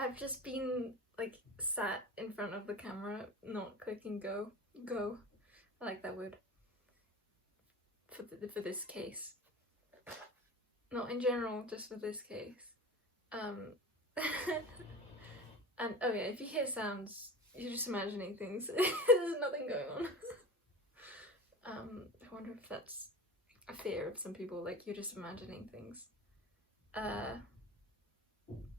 I've just been like sat in front of the camera, not clicking go. I like that word for this case. Not in general, just for this case. And oh yeah, if you hear sounds, you're just imagining things. There's nothing going on. I wonder if that's a fear of some people, like you're just imagining things.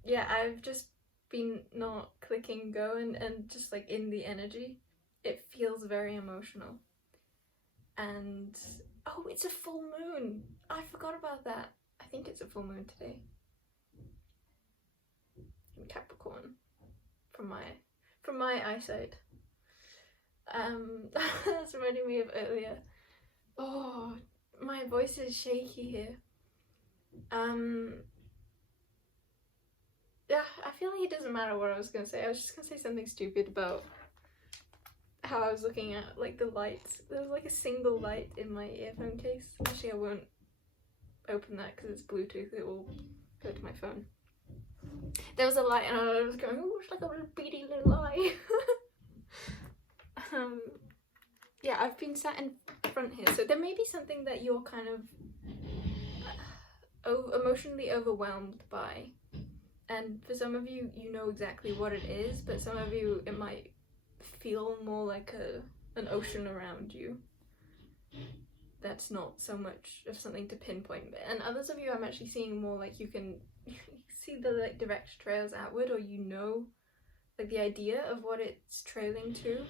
Yeah, I've just been not clicking go and just like in the energy. It feels very emotional. And oh, it's a full moon. I forgot about that. I think it's a full moon today. In Capricorn. From my eyesight. That's reminding me of earlier. Oh, my voice is shaky here. Yeah, I feel like it doesn't matter what I was gonna say. I was just gonna say something stupid about how I was looking at like the lights. There was like a single light in my earphone case. Actually, I won't open that because it's Bluetooth. It will go to my phone. There was a light and I was going, oh, it's like a little beady little eye. Yeah, I've been sat in front here, so there may be something that you're kind of emotionally overwhelmed by. And for some of you, you know exactly what it is, but some of you, it might feel more like an ocean around you. That's not so much of something to pinpoint. And others of you, I'm actually seeing more like you can see the like direct trails outward, or you know like the idea of what it's trailing to,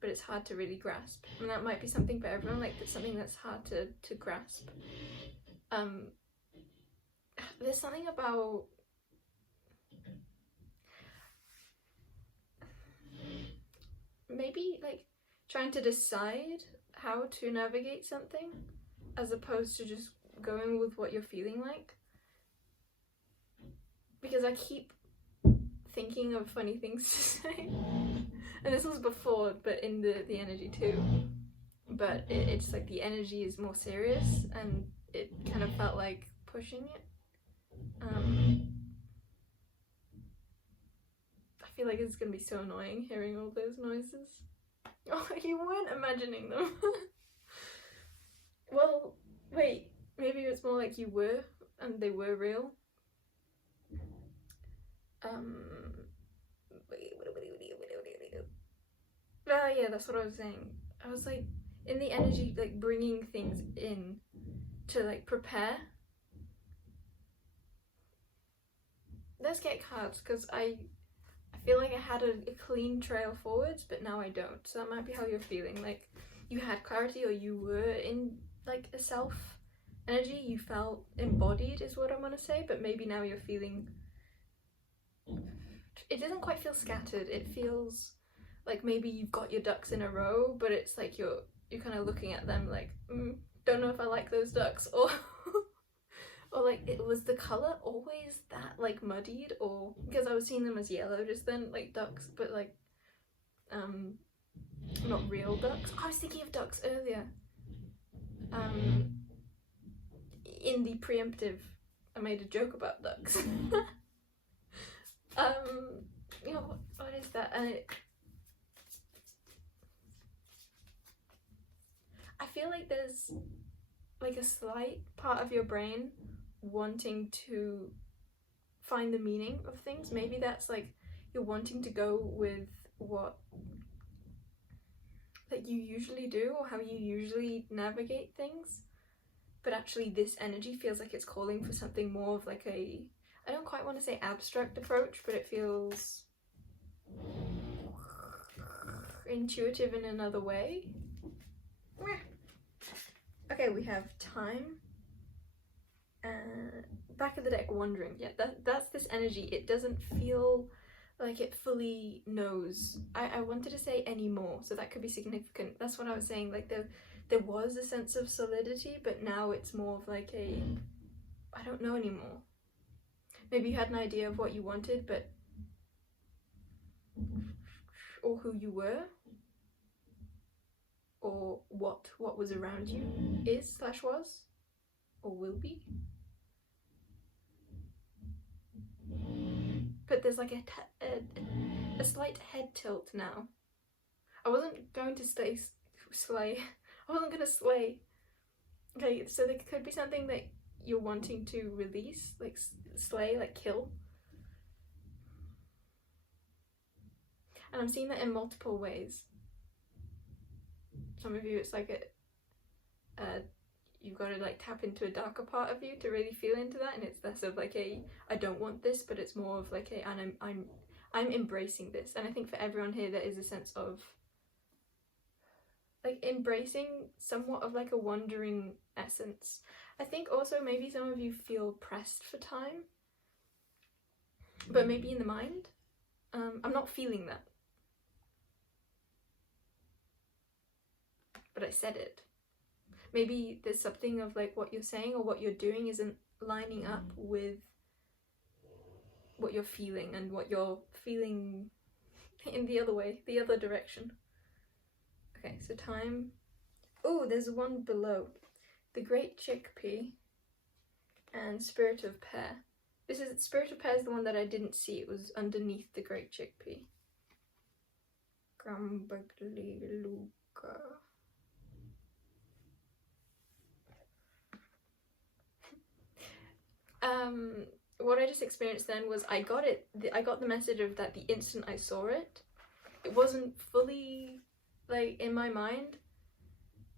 but it's hard to really grasp. And that might be something for everyone, like it's something that's hard to grasp. There's something about maybe like trying to decide how to navigate something as opposed to just going with what you're feeling like. Because I keep thinking of funny things to say. And this was before, but in the energy too. But it's like the energy is more serious and it kind of felt like pushing it. I feel like it's gonna be so annoying hearing all those noises. Oh, you weren't imagining them. Well, wait, maybe it's more like you were and they were real. Yeah, that's what I was saying. I was like in the energy, like bringing things in to like prepare. Let's get cards because I feel like I had a clean trail forwards, but now I don't. So that might be how you're feeling. Like you had clarity, or you were in like a self energy. You felt embodied, is what I want to say. But maybe now you're feeling. It doesn't quite feel scattered. It feels like maybe you've got your ducks in a row, but it's like you're kind of looking at them like, don't know if I like those ducks, or or like it was the color always that like muddied, or because I was seeing them as yellow just then, like ducks, but like not real ducks. I was thinking of ducks earlier. In the preemptive, I made a joke about ducks. You know, what is that? And I feel like there's like a slight part of your brain wanting to find the meaning of things. Maybe that's like you're wanting to go with what that you usually do or how you usually navigate things, but actually this energy feels like it's calling for something more of like a, I don't quite want to say abstract approach, but it feels intuitive in another way. Okay, we have time. Back of the deck, wandering. Yeah, that's this energy. It doesn't feel like it fully knows. I wanted to say anymore, so that could be significant. That's what I was saying. Like there was a sense of solidity, but now it's more of like a, I don't know anymore. Maybe you had an idea of what you wanted, but or who you were, or what was around you is/was, or will be. but there's like a slight head tilt now. I wasn't going to slay. I wasn't gonna slay. Okay, so there could be something that you're wanting to release, like slay, like kill. And I'm seeing that in multiple ways. Some of you, it's like you've got to like tap into a darker part of you to really feel into that, and it's less of like a I don't want this, but it's more of like a and I'm embracing this. And I think for everyone here there is a sense of like embracing somewhat of like a wandering essence. I think also maybe some of you feel pressed for time, but maybe in the mind. I'm not feeling that, but I said it. Maybe there's something of like what you're saying or what you're doing isn't lining up with what you're feeling, and what you're feeling in the other way, the other direction. Okay, so time. Oh, there's one below. The Great Chickpea and Spirit of Pear. Spirit of Pear is the one that I didn't see. It was underneath the Great Chickpea. Grambagli-luka. What I just experienced then was I got the message of that the instant I saw it. It wasn't fully like in my mind,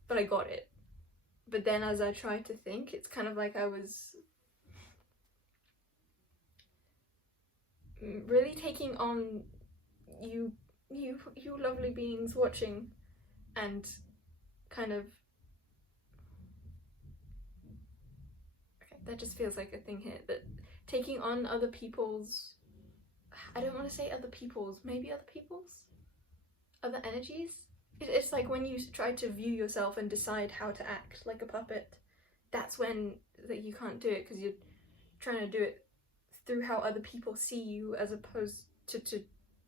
but I got it. But then as I tried to think, it's kind of like I was really taking on you lovely beings watching, and kind of that just feels like a thing here, that taking on other people's, I don't want to say other people's, maybe other people's, other energies. It's like when you try to view yourself and decide how to act like a puppet, that's when like, you can't do it because you're trying to do it through how other people see you, as opposed to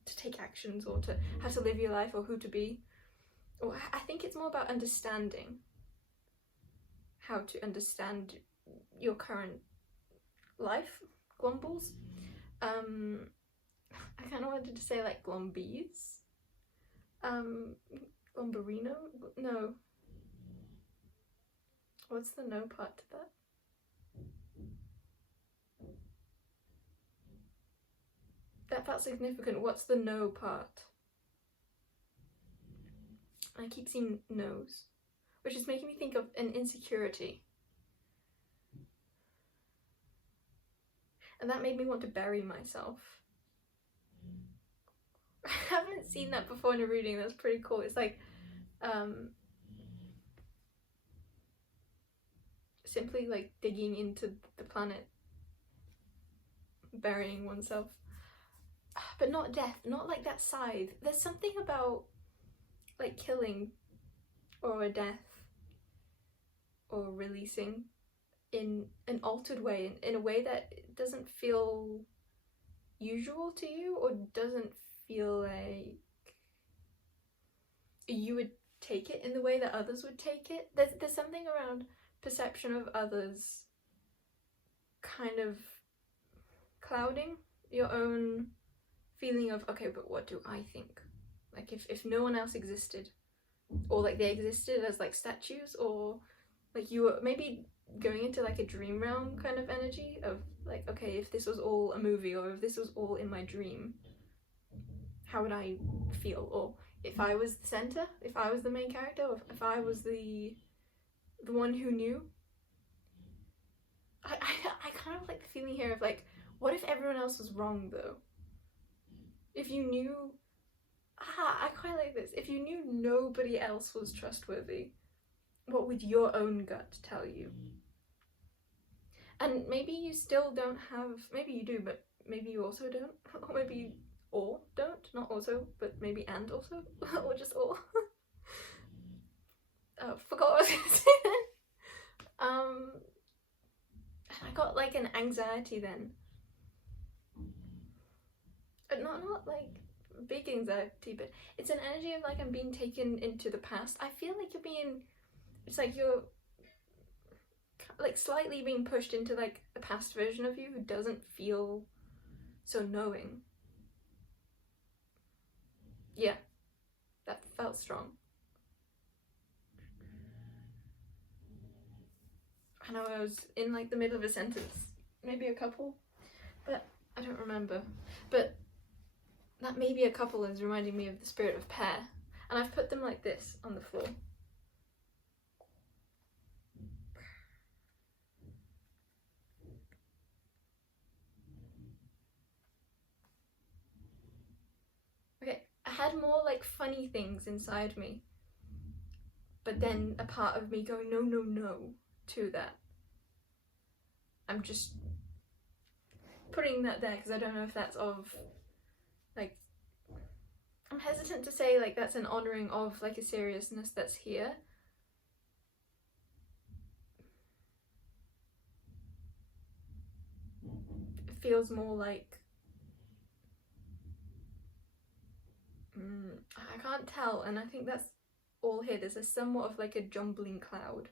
take actions or to how to live your life or who to be. Or I think it's more about understanding, how to understand your current life, glombles. I kind of wanted to say like glombies. Glombarino? No. What's the no part to that? That felt significant. What's the no part? I keep seeing no's, which is making me think of an insecurity. And that made me want to bury myself. I haven't seen that before in a reading. That's pretty cool. It's like simply like digging into the planet, burying oneself. But not death, not like that scythe. There's something about like killing or a death or releasing in an altered way, in a way that doesn't feel usual to you, or doesn't feel like you would take it in the way that others would take it. There's something around perception of others kind of clouding your own feeling of, okay, but what do I think? Like if no one else existed, or like they existed as like statues, or like you were maybe going into like a dream realm kind of energy of like, okay, if this was all a movie, or if this was all in my dream, how would I feel? Or if I was the center, if I was the main character, or if I was the one who knew. I kind of like the feeling here of like, what if everyone else was wrong though? If you knew, I quite like this. If you knew nobody else was trustworthy, what would your own gut tell you? And maybe you still don't have, maybe you do, but maybe you also don't. Or maybe you or don't, not also, but maybe and also, or just or. Oh, forgot what I was gonna say then. I got like an anxiety then. Not like big anxiety, but it's an energy of like I'm being taken into the past. I feel like it's like you're like slightly being pushed into like a past version of you who doesn't feel So knowing. Yeah, that felt strong. I know I was in like the middle of a sentence, maybe a couple, but I don't remember. But that maybe a couple is reminding me of the spirit of pair, and I've put them like this on the floor. Okay, I had more like funny things inside me, but then a part of me going no, no, no to that. I'm just putting that there because I don't know if that's of like, I'm hesitant to say like that's an honouring of like a seriousness that's here. It feels more like I can't tell, and I think that's all here. There's a somewhat of like a jumbling cloud,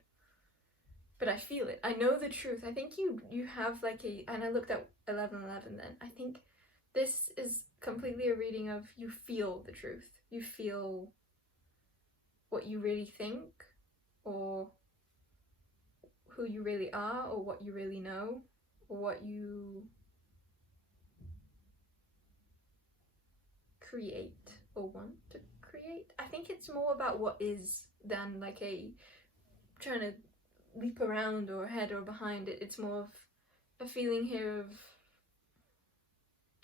but I feel it. I know the truth. I think you have like a, and I looked at 11:11 then. I think this is completely a reading of you feel the truth. You feel what you really think, or who you really are, or what you really know, or what you create or want to create. I think it's more about what is than like a trying to leap around or ahead or behind it. It's more of a feeling here of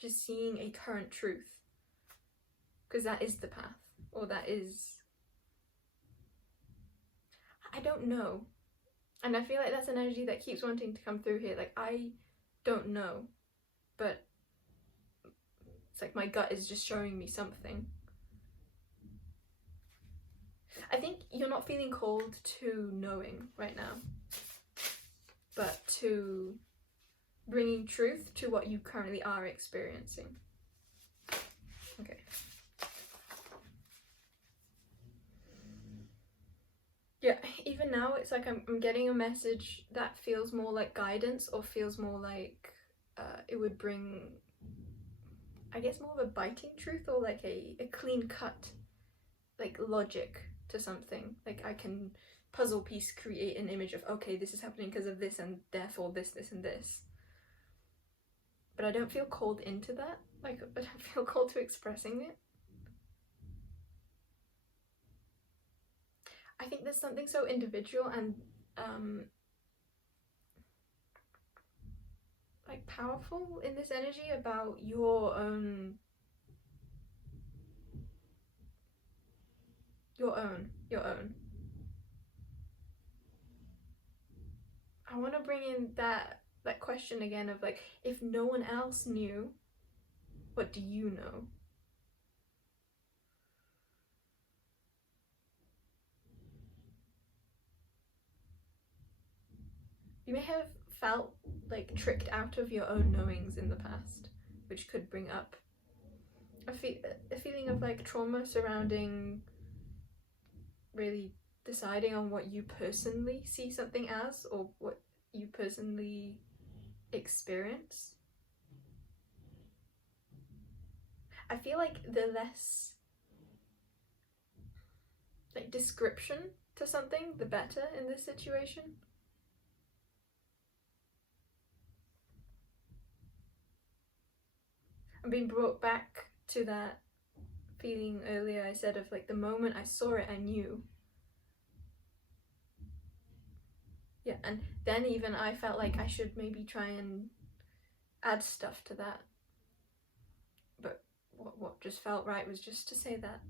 just seeing a current truth, because that is the path, or that is, I don't know. And I feel like that's an energy that keeps wanting to come through here. Like, I don't know, but it's like my gut is just showing me something. I think you're not feeling called to knowing right now, but to bringing truth to what you currently are experiencing. Okay. Yeah, even now it's like I'm getting a message that feels more like guidance, or feels more like it would bring, I guess, more of a biting truth, or like a clean cut like logic to something. Like I can puzzle piece create an image of, okay, this is happening because of this, and therefore this, this, and this. But I don't feel called into that. Like, I don't feel called to expressing it. I think there's something so individual and like powerful in this energy about your own. I want to bring in that question again of like, if no one else knew, what do you know? You may have felt like tricked out of your own knowings in the past, which could bring up a feeling of like trauma surrounding really deciding on what you personally see something as, or what you personally experience. I feel like the less like description to something, the better in this situation. I'm being brought back to that feeling earlier I said of like the moment I saw it, I knew. Yeah, and then even I felt like I should maybe try and add stuff to that. But what just felt right was just to say that.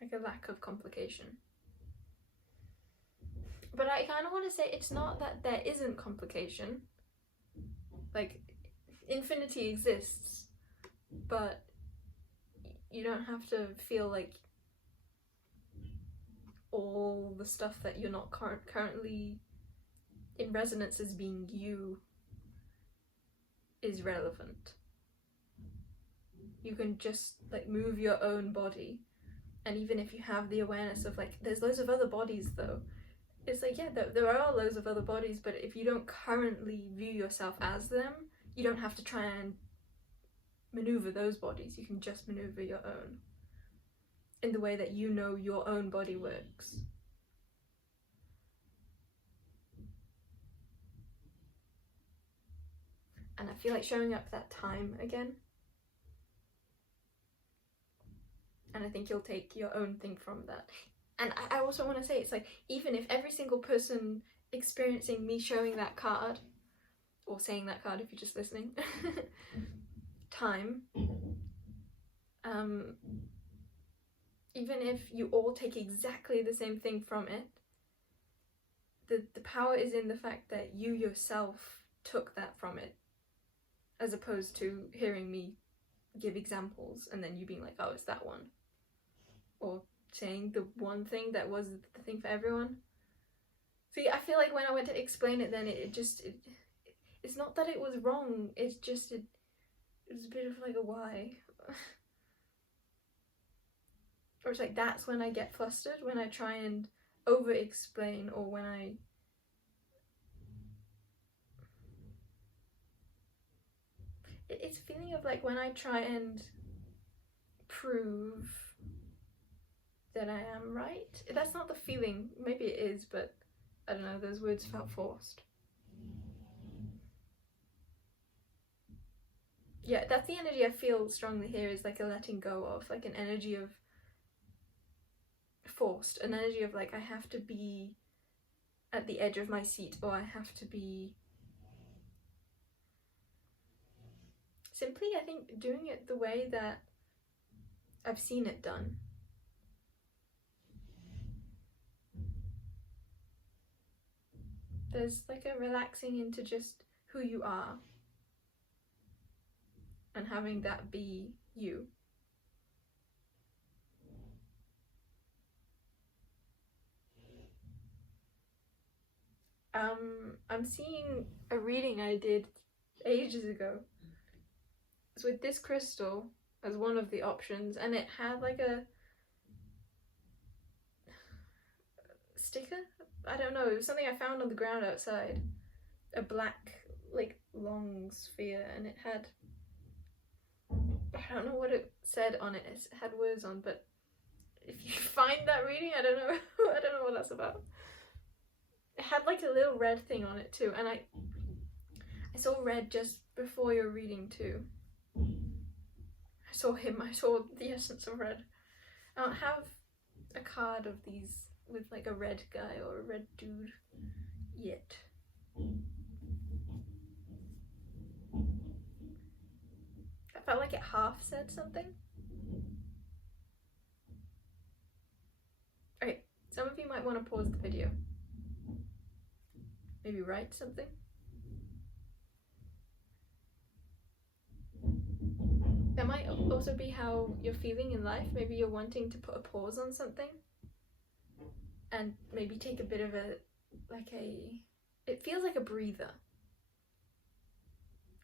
Like a lack of complication. But I kind of want to say it's not that there isn't complication. Like, infinity exists, but you don't have to feel like all the stuff that you're not currently in resonance as being you is relevant. You can just like move your own body, and even if you have the awareness of like there's loads of other bodies though, it's like, yeah, there are loads of other bodies, but if you don't currently view yourself as them, you don't have to try and maneuver those bodies. You can just maneuver your own in the way that you know your own body works. And I feel like showing up that time again. And I think you'll take your own thing from that. And I also want to say, it's like, even if every single person experiencing me showing that card, or saying that card if you're just listening, time, even if you all take exactly the same thing from it, the power is in the fact that you yourself took that from it, as opposed to hearing me give examples and then you being like, oh, it's that one, or saying the one thing that was the thing for everyone. See, I feel like when I went to explain it, then it's not that it was wrong, it's just it was a bit of like a why. Or it's like, that's when I get flustered, when I try and over explain, or when it's a feeling of like when I try and prove that I am right. That's not the feeling, maybe it is, but I don't know, those words felt forced. Yeah, that's the energy I feel strongly here, is like a letting go of, like an energy of forced, an energy of like, I have to be at the edge of my seat, or I have to be simply, I think, doing it the way that I've seen it done. There's like a relaxing into just who you are and having that be you. I'm seeing a reading I did ages ago. It's with this crystal as one of the options, and it had like a sticker? I don't know, it was something I found on the ground outside. A black, like, long sphere, and it had, I don't know what it said on it. It had words on, but if you find that reading, I don't know I don't know what that's about. It had like a little red thing on it too, and I saw red just before your reading too. I saw him, I saw the essence of red. I don't have a card of these with like a red guy or a red dude yet. I felt like it half said something. Okay, some of you might want to pause the video. Maybe write something. That might also be how you're feeling in life. Maybe you're wanting to put a pause on something and maybe take a bit of it feels like a breather.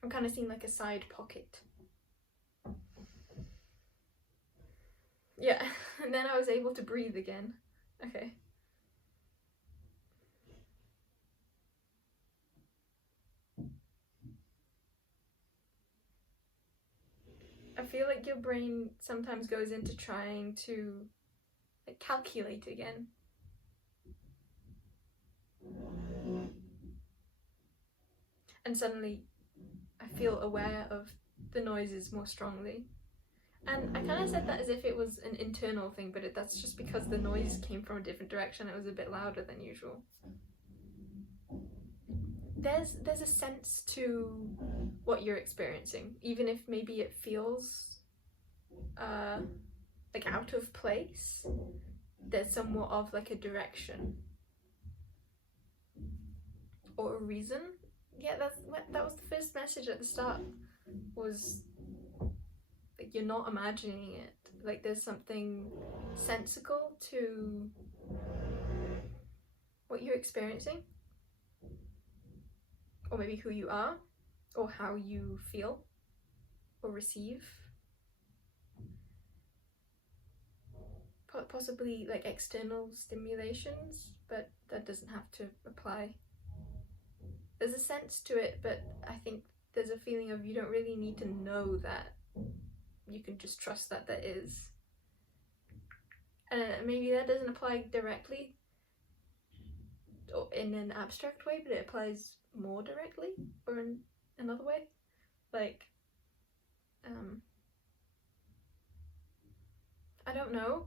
I'm kind of seeing like a side pocket. Yeah, and then I was able to breathe again. Okay. I feel like your brain sometimes goes into trying to like calculate again. And suddenly I feel aware of the noises more strongly. And I kind of said that as if it was an internal thing, but that's just because the noise came from a different direction. It was a bit louder than usual. There's a sense to what you're experiencing, even if maybe it feels like out of place. There's somewhat of like a direction or a reason. Yeah, that was the first message at the start, was like you're not imagining it. Like there's something sensical to what you're experiencing, or maybe who you are, or how you feel or receive. possibly like external stimulations, but that doesn't have to apply. There's a sense to it, but I think there's a feeling of you don't really need to know that. You can just trust that there is. And maybe that doesn't apply directly or in an abstract way, but it applies more directly or in another way. Like, I don't know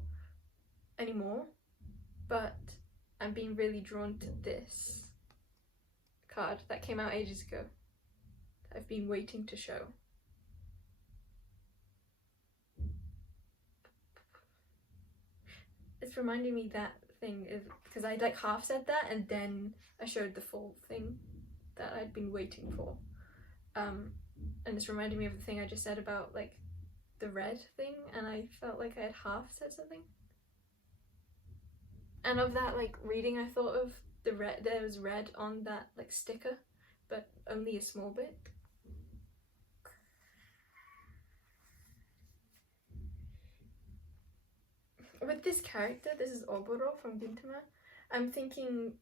anymore, but I'm being really drawn to this card that came out ages ago that I've been waiting to show. It's reminding me that thing is because I like half said that and then I showed the full thing that I'd been waiting for. And it's reminding me of the thing I just said about like the red thing, and I felt like I had half said something. And of that like reading, I thought of the red, there was red on that like sticker, but only a small bit. With this character, this is Oboro from Gintama, I'm thinking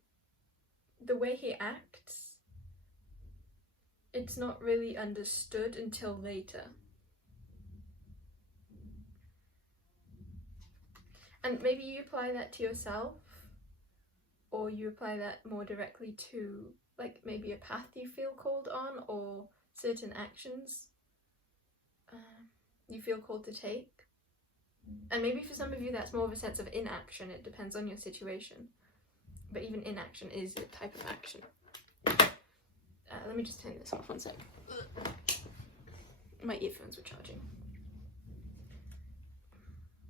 the way he acts, it's not really understood until later. And maybe you apply that to yourself, or you apply that more directly to like maybe a path you feel called on, or certain actions you feel called to take. And maybe for some of you that's more of a sense of inaction, it depends on your situation. But even inaction is a type of action. Let me just turn this off 1 sec. My earphones were charging.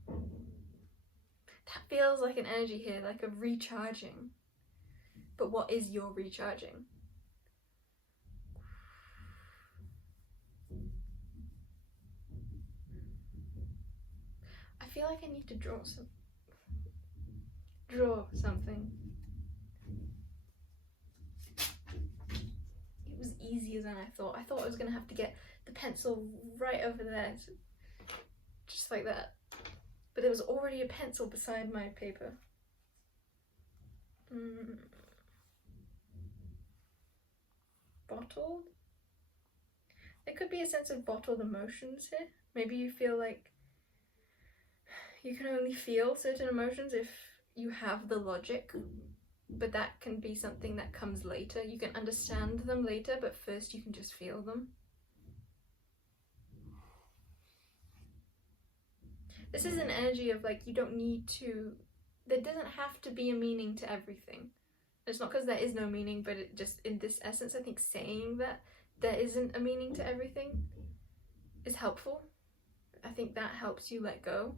That feels like an energy here, like a recharging. But what is your recharging? I feel like I need to draw something. It was easier than I thought. I thought I was gonna have to get the pencil right over there, just like that. But there was already a pencil beside my paper. Bottled? There could be a sense of bottled emotions here. Maybe you feel like you can only feel certain emotions if you have the logic, but that can be something that comes later. You can understand them later, but first you can just feel them. This is an energy of like, you don't need to, there doesn't have to be a meaning to everything. It's not because there is no meaning, but it just, in this essence, I think saying that there isn't a meaning to everything is helpful. I think that helps you let go.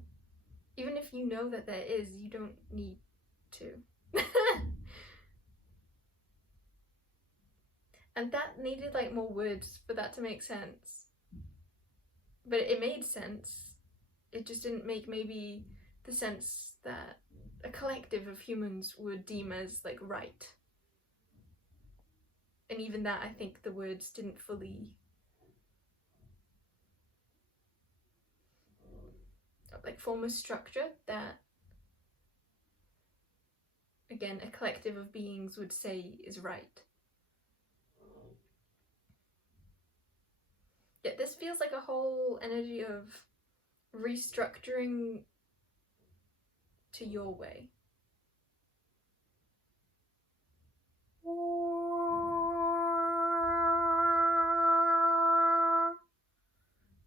Even if you know that there is, you don't need to. And that needed like more words for that to make sense. But it made sense. It just didn't make maybe the sense that a collective of humans would deem as like right. And even that, I think the words didn't fully like form a structure that, again, a collective of beings would say is right. Yet this feels like a whole energy of restructuring to your way.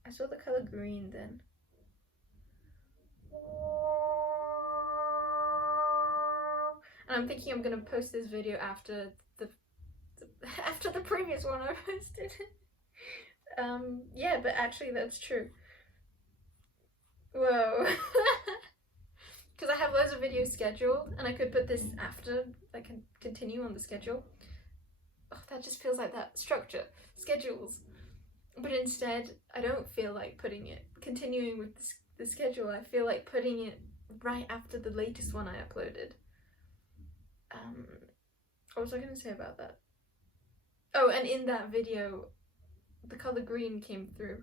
I saw the color green then. And I'm thinking I'm gonna post this video after the previous one I posted. Yeah, but actually that's true. Whoa. Because I have loads of videos scheduled and I could put this after, I can continue on the schedule. Oh, that just feels like that structure, schedules. But instead, I don't feel like continuing with the schedule. I feel like putting it right after the latest one I uploaded. What was I going to say about that? Oh, and in that video, the color green came through.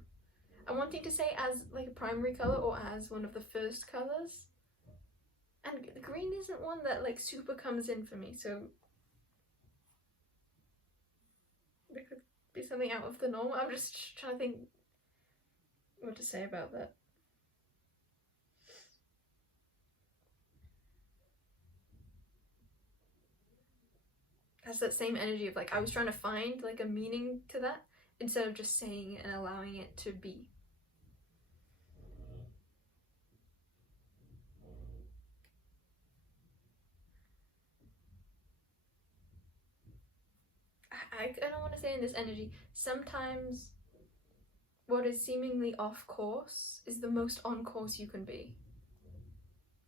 I'm wanting to say as like a primary color or as one of the first colors. And the green isn't one that like super comes in for me, so there could be something out of the norm. I'm just trying to think what to say about that. Has that same energy of like I was trying to find like a meaning to that instead of just saying it and allowing it to be. I don't want to say in this energy, sometimes what is seemingly off course is the most on course you can be.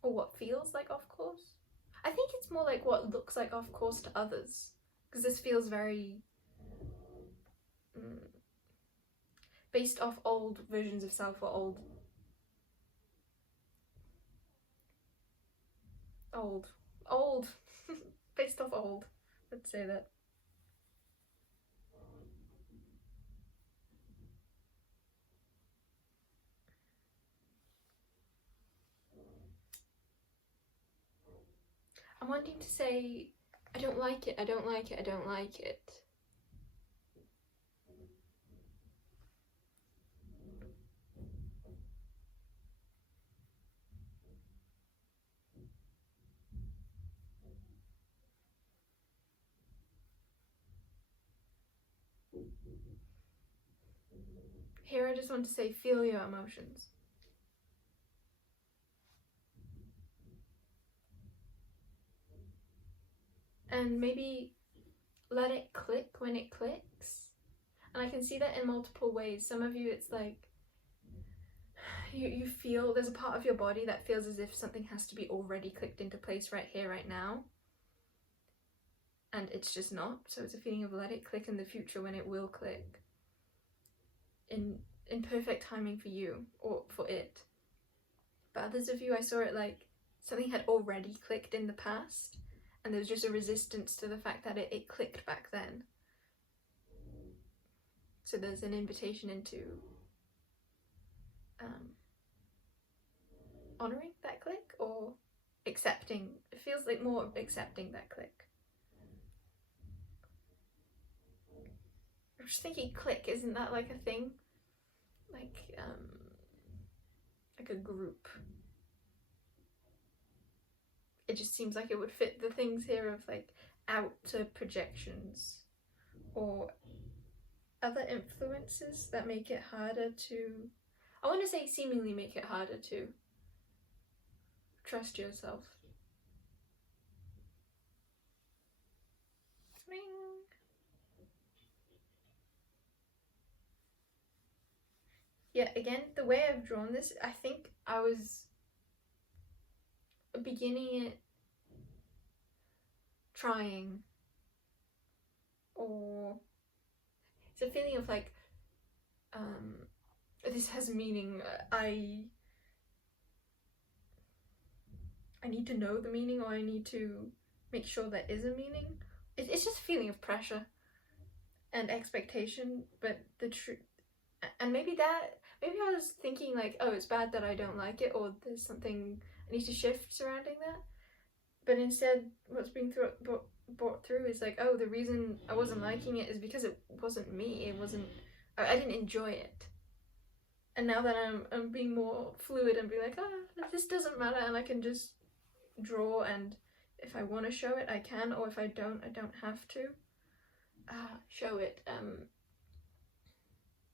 Or what feels like off course. I think it's more like what looks like off course to others. Because this feels very based off old versions of self or old based off old, let's say that. I'm wanting to say I don't like it, I don't like it, I don't like it. Here I just want to say feel your emotions. And maybe let it click when it clicks. And I can see that in multiple ways. Some of you it's like you feel there's a part of your body that feels as if something has to be already clicked into place right here, right now. And it's just not. So it's a feeling of let it click in the future when it will click. In perfect timing for you or for it. But others of you, I saw it like something had already clicked in the past and there was just a resistance to the fact that it clicked back then. So there's an invitation into honouring that click or accepting. It feels like more accepting that click. I'm just thinking click, isn't that like a thing? Like a group. It just seems like it would fit the things here of like outer projections or other influences that make it harder to, I want to say seemingly make it harder to trust yourself. Yeah, again, the way I've drawn this, I think I was beginning it trying, or it's a feeling of like this has meaning. I need to know the meaning, or I need to make sure there is a meaning. It's just a feeling of pressure and expectation, but the truth, and maybe I was thinking like, oh, it's bad that I don't like it, or there's something I need to shift surrounding that. But instead, what's being brought through is like, oh, the reason I wasn't liking it is because it wasn't me. It wasn't. I didn't enjoy it. And now that I'm being more fluid and being like, this doesn't matter, and I can just draw, and if I want to show it, I can, or if I don't have to show it.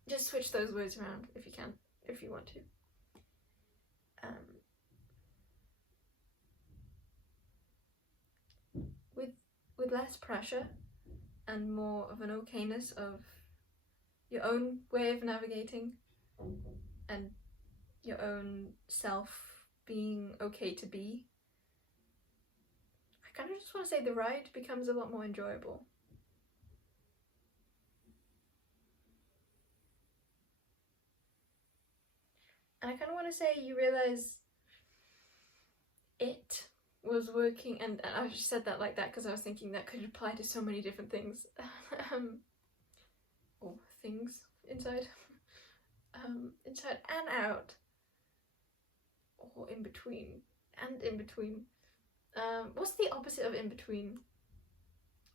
Just switch those words around if you can, if you want to. With less pressure and more of an okayness of your own way of navigating and your own self being okay to be, I kind of just want to say the ride becomes a lot more enjoyable. And I kind of want to say you realize it was working, and I just said that like that because I was thinking that could apply to so many different things. Or things inside. Inside and out. Or in between. And in between. What's the opposite of in between?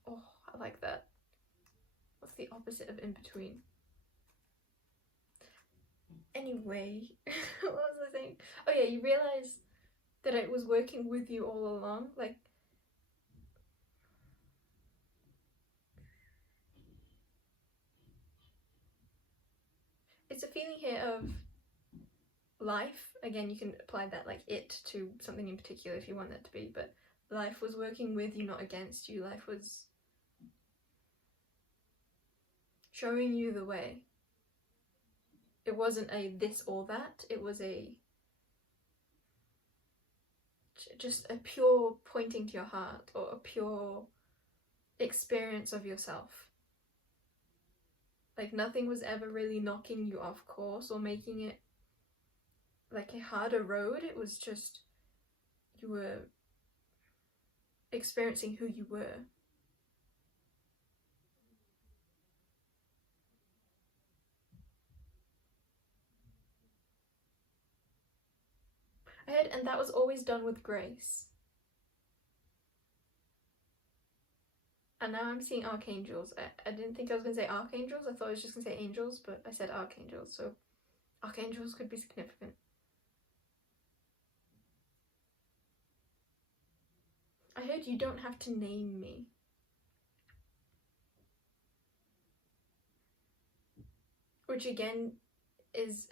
Oh, I like that. What's the opposite of in between? Anyway, what was I saying? Oh yeah, you realize that it was working with you all along. Like, it's a feeling here of life. Again, you can apply that like it to something in particular if you want that to be, but life was working with you, not against you. Life was showing you the way. It wasn't a this or that, it was just a pure pointing to your heart, or a pure experience of yourself. Like nothing was ever really knocking you off course or making it like a harder road. It was just you were experiencing who you were. I heard, and that was always done with grace. And now I'm seeing archangels. I didn't think I was going to say archangels. I thought I was just going to say angels, but I said archangels. So archangels could be significant. I heard you don't have to name me. Which again is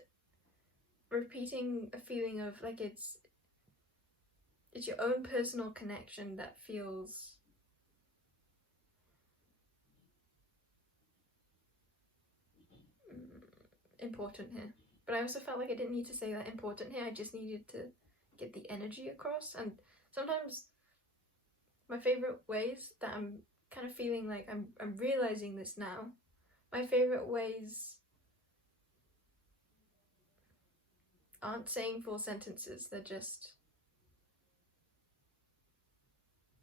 repeating a feeling of like it's your own personal connection that feels important here. But I also felt like I didn't need to say that important here. I just needed to get the energy across. And sometimes my favorite ways that I'm kind of feeling like I'm realizing this now. My favorite ways aren't saying full sentences. They're just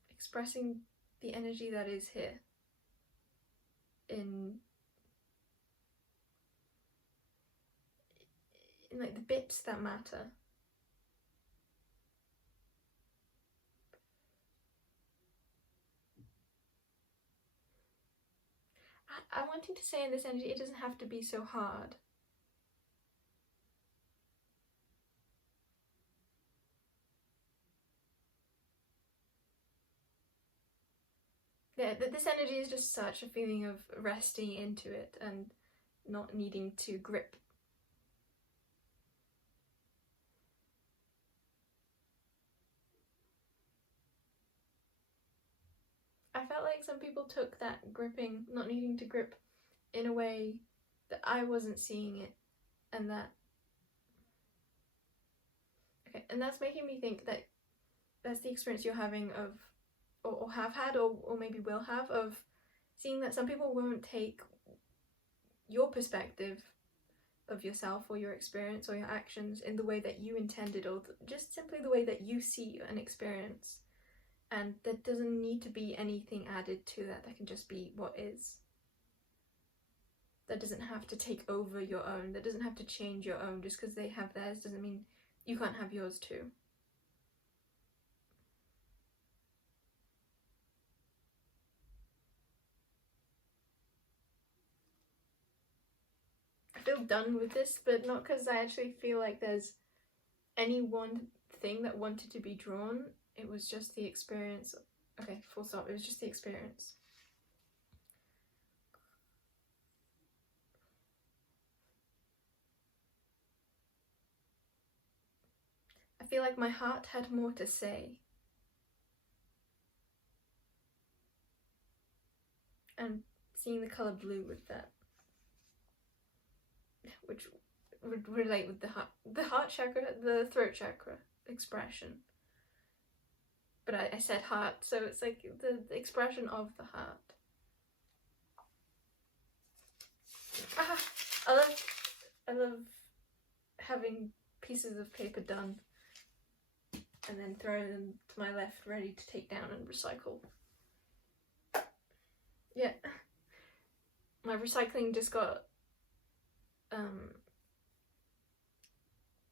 expressing the energy that is here in like the bits that matter. I'm wanting to say in this energy, it doesn't have to be so hard. Yeah, this energy is just such a feeling of resting into it and not needing to grip. I felt like some people took that gripping, not needing to grip, in a way that I wasn't seeing it, and that okay, and that's making me think that that's the experience you're having of or have had or maybe will have of seeing that some people won't take your perspective of yourself or your experience or your actions in the way that you intended, or just simply the way that you see an experience, and there doesn't need to be anything added to that. That can just be what is. That doesn't have to take over your own. That doesn't have to change your own. Just because they have theirs doesn't mean you can't have yours too. I feel done with this, but not because I actually feel like there's any one thing that wanted to be drawn. It was just the experience. Okay, full stop. It was just the experience. I feel like my heart had more to say. And seeing the colour blue with that, which would relate with the heart chakra, the throat chakra expression. But I said heart, so it's like the expression of the heart. I love having pieces of paper done and then throwing them to my left, ready to take down and recycle. Yeah, my recycling just got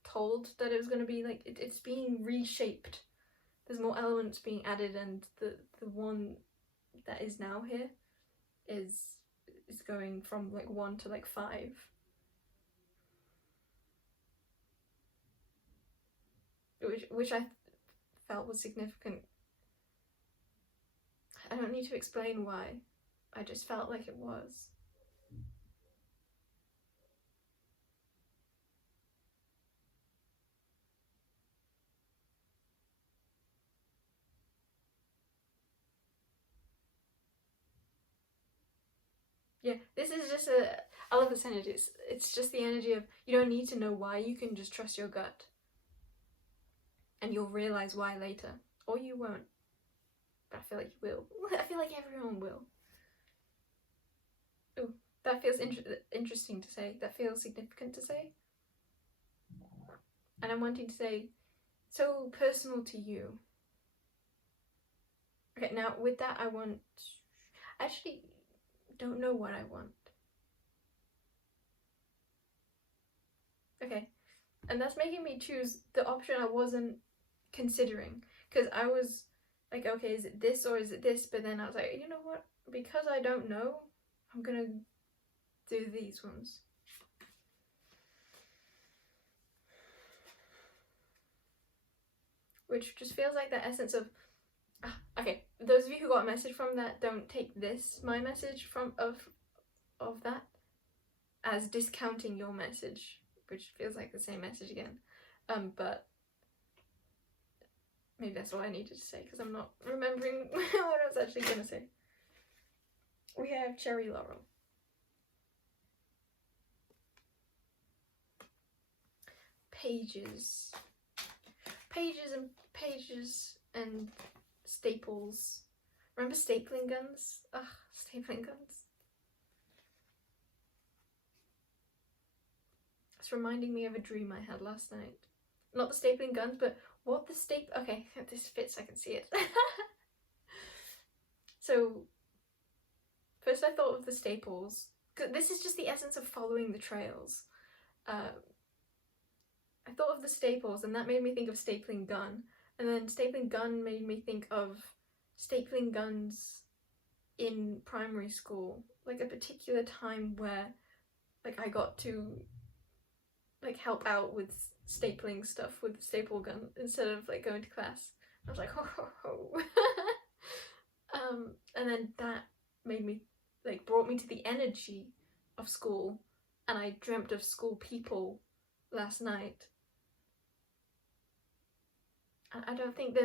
told that it was going to be like it's being reshaped there's more elements being added, and the one that is now here is going from like 1 to like 5. Which I felt was significant. I don't need to explain why. I just felt like it was. Yeah, this is just I love this energy. It's just the energy of, you don't need to know why, you can just trust your gut. And you'll realize why later. Or you won't. But I feel like you will. I feel like everyone will. Oh, that feels interesting to say. That feels significant to say. And I'm wanting to say, so personal to you. Okay, now with that I actually don't know what I want. Okay, and that's making me choose the option I wasn't considering, because I was like, okay, is it this or is it this? But then I was like, you know what, because I don't know, I'm gonna do these ones. Which just feels like the essence of, okay, those of you who got a message from that, don't take this, my message from of that, as discounting your message, which feels like the same message again. But maybe that's all I needed to say, because I'm not remembering what I was actually gonna say. We have Cherry Laurel. Pages. Pages and pages and staples. Remember stapling guns? Ugh, stapling guns. It's reminding me of a dream I had last night. Not the stapling guns, but what the okay, this fits, I can see it. So, first I thought of the staples. This is just the essence of following the trails. I thought of the staples, and that made me think of stapling gun. And then stapling gun made me think of stapling guns in primary school. Like a particular time where like I got to like help out with stapling stuff with the staple gun instead of like going to class. I was like, ho ho ho. And then that made me like, brought me to the energy of school, and I dreamt of school people last night. I don't think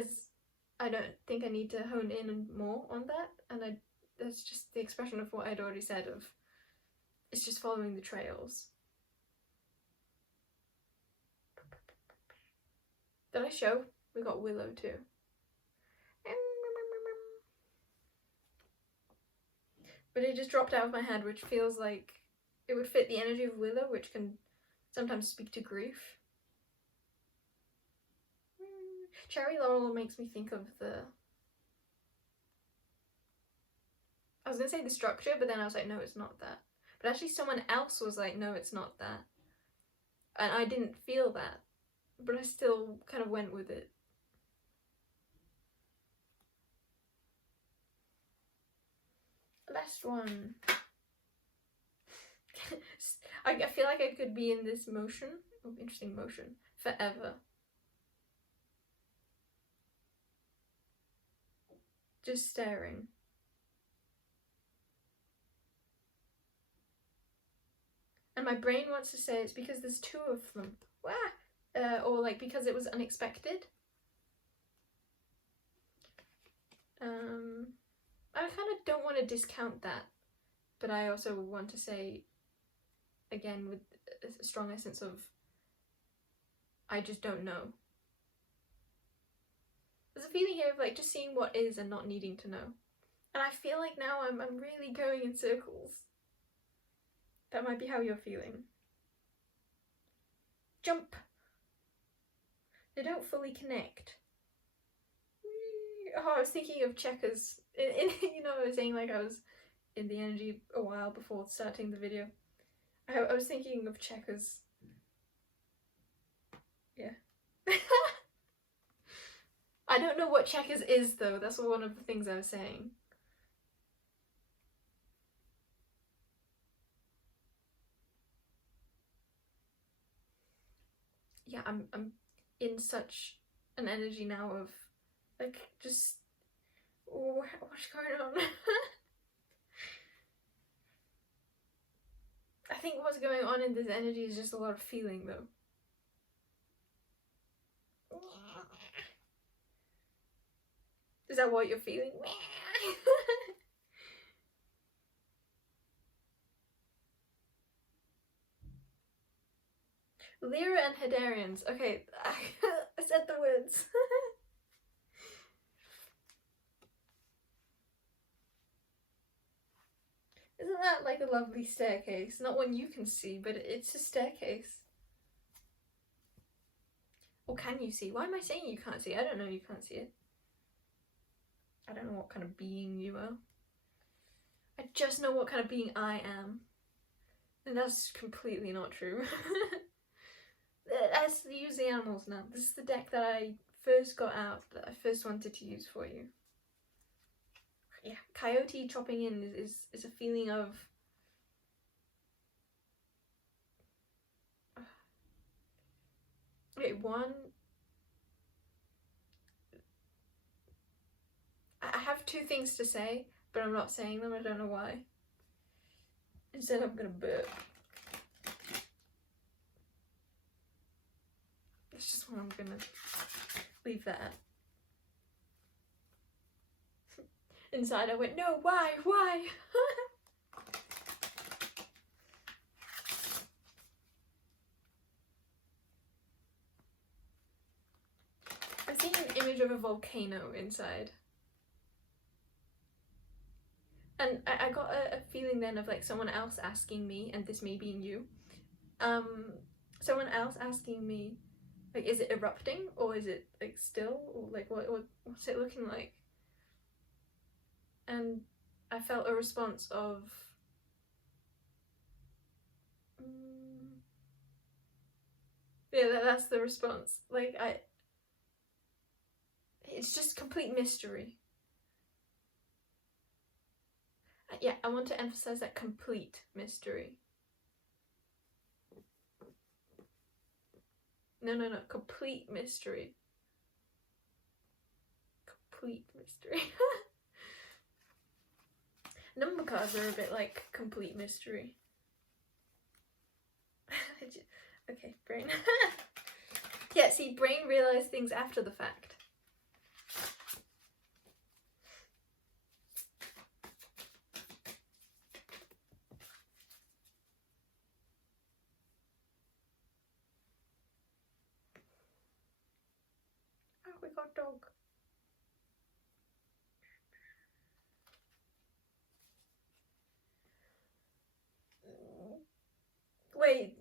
I need to hone in more on that, and that's just the expression of what I'd already said of, it's just following the trails. Did I show? We got Willow too. But it just dropped out of my head, which feels like it would fit the energy of Willow, which can sometimes speak to grief. Cherry Laurel makes me think of I was gonna say the structure, but then I was like, no, it's not that. But actually someone else was like, no, it's not that. And I didn't feel that, but I still kind of went with it. Last one. I feel like I could be in this motion, interesting motion, forever. Just staring. And my brain wants to say it's because there's 2 of them. Wah! Or like because it was unexpected. I kind of don't want to discount that, but I also want to say, again, with a strong essence of, I just don't know. There's a feeling here of like just seeing what is and not needing to know. And I feel like now I'm really going in circles. That might be how you're feeling. Jump! They don't fully connect. Oh, I was thinking of checkers. You know, I was saying like I was in the energy a while before starting the video. I was thinking of checkers. Yeah. I don't know what checkers is though, that's one of the things I was saying. Yeah, I'm in such an energy now of like just what's going on? I think what's going on in this energy is just a lot of feeling though. Is that what you're feeling? Lyra and Hedarians. Okay, I said the words. Isn't that like a lovely staircase? Not one you can see, but it's a staircase. Or can you see? Why am I saying you can't see? I don't know you can't see it. I don't know what kind of being you are. I just know what kind of being I am. And that's completely not true. Let's use the animals now. This is the deck that I first got out, that I first wanted to use for you. Yeah, coyote chopping in is a feeling of okay, one, I have two things to say, but I'm not saying them, I don't know why. Instead I'm gonna burp. That's just what I'm gonna leave that at. Inside I went, no, why? I'm seeing an image of a volcano inside. And I got a feeling then of like someone else asking me, and this may be you, someone else asking me, like, is it erupting or is it like still, or like what's it looking like? And I felt a response of yeah, that's the response. Like it's just complete mystery. Yeah, I want to emphasize that complete mystery. No, complete mystery. Complete mystery. Number cards are a bit like complete mystery. Okay, brain. Yeah, see, brain realized things after the fact. Oh, we got dog. Wait.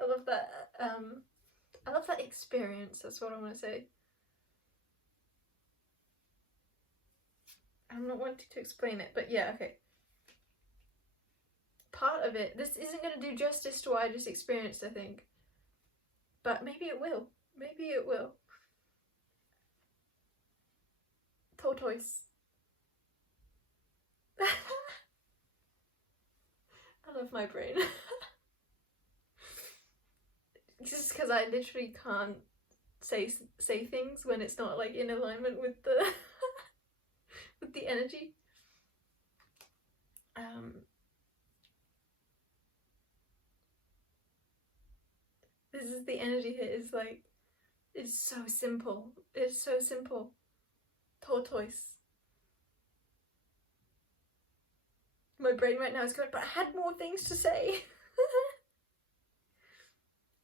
I love that. I love that experience. That's what I want to say. I'm not wanting to explain it, but yeah, okay. Part of it, this isn't going to do justice to what I just experienced, I think. But maybe it will. Maybe it will. Tortoise. I love my brain. Just because I literally can't say things when it's not like in alignment with the with the energy. This is the energy here. Is like, it's so simple. It's so simple. Tortoise. My brain right now is going, but I had more things to say.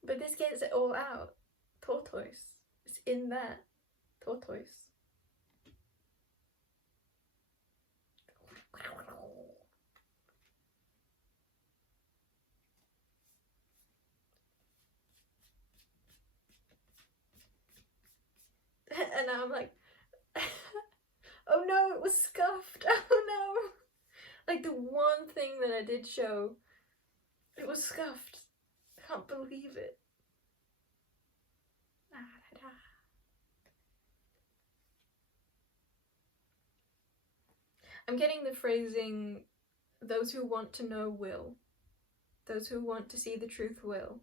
But this gets it all out. Tortoise. It's in there. Tortoise. And now I'm like, oh no, it was scuffed. Oh no. Like the one thing that I did show, it was scuffed. I can't believe it. I'm getting the phrasing, those who want to know will. Those who want to see the truth will.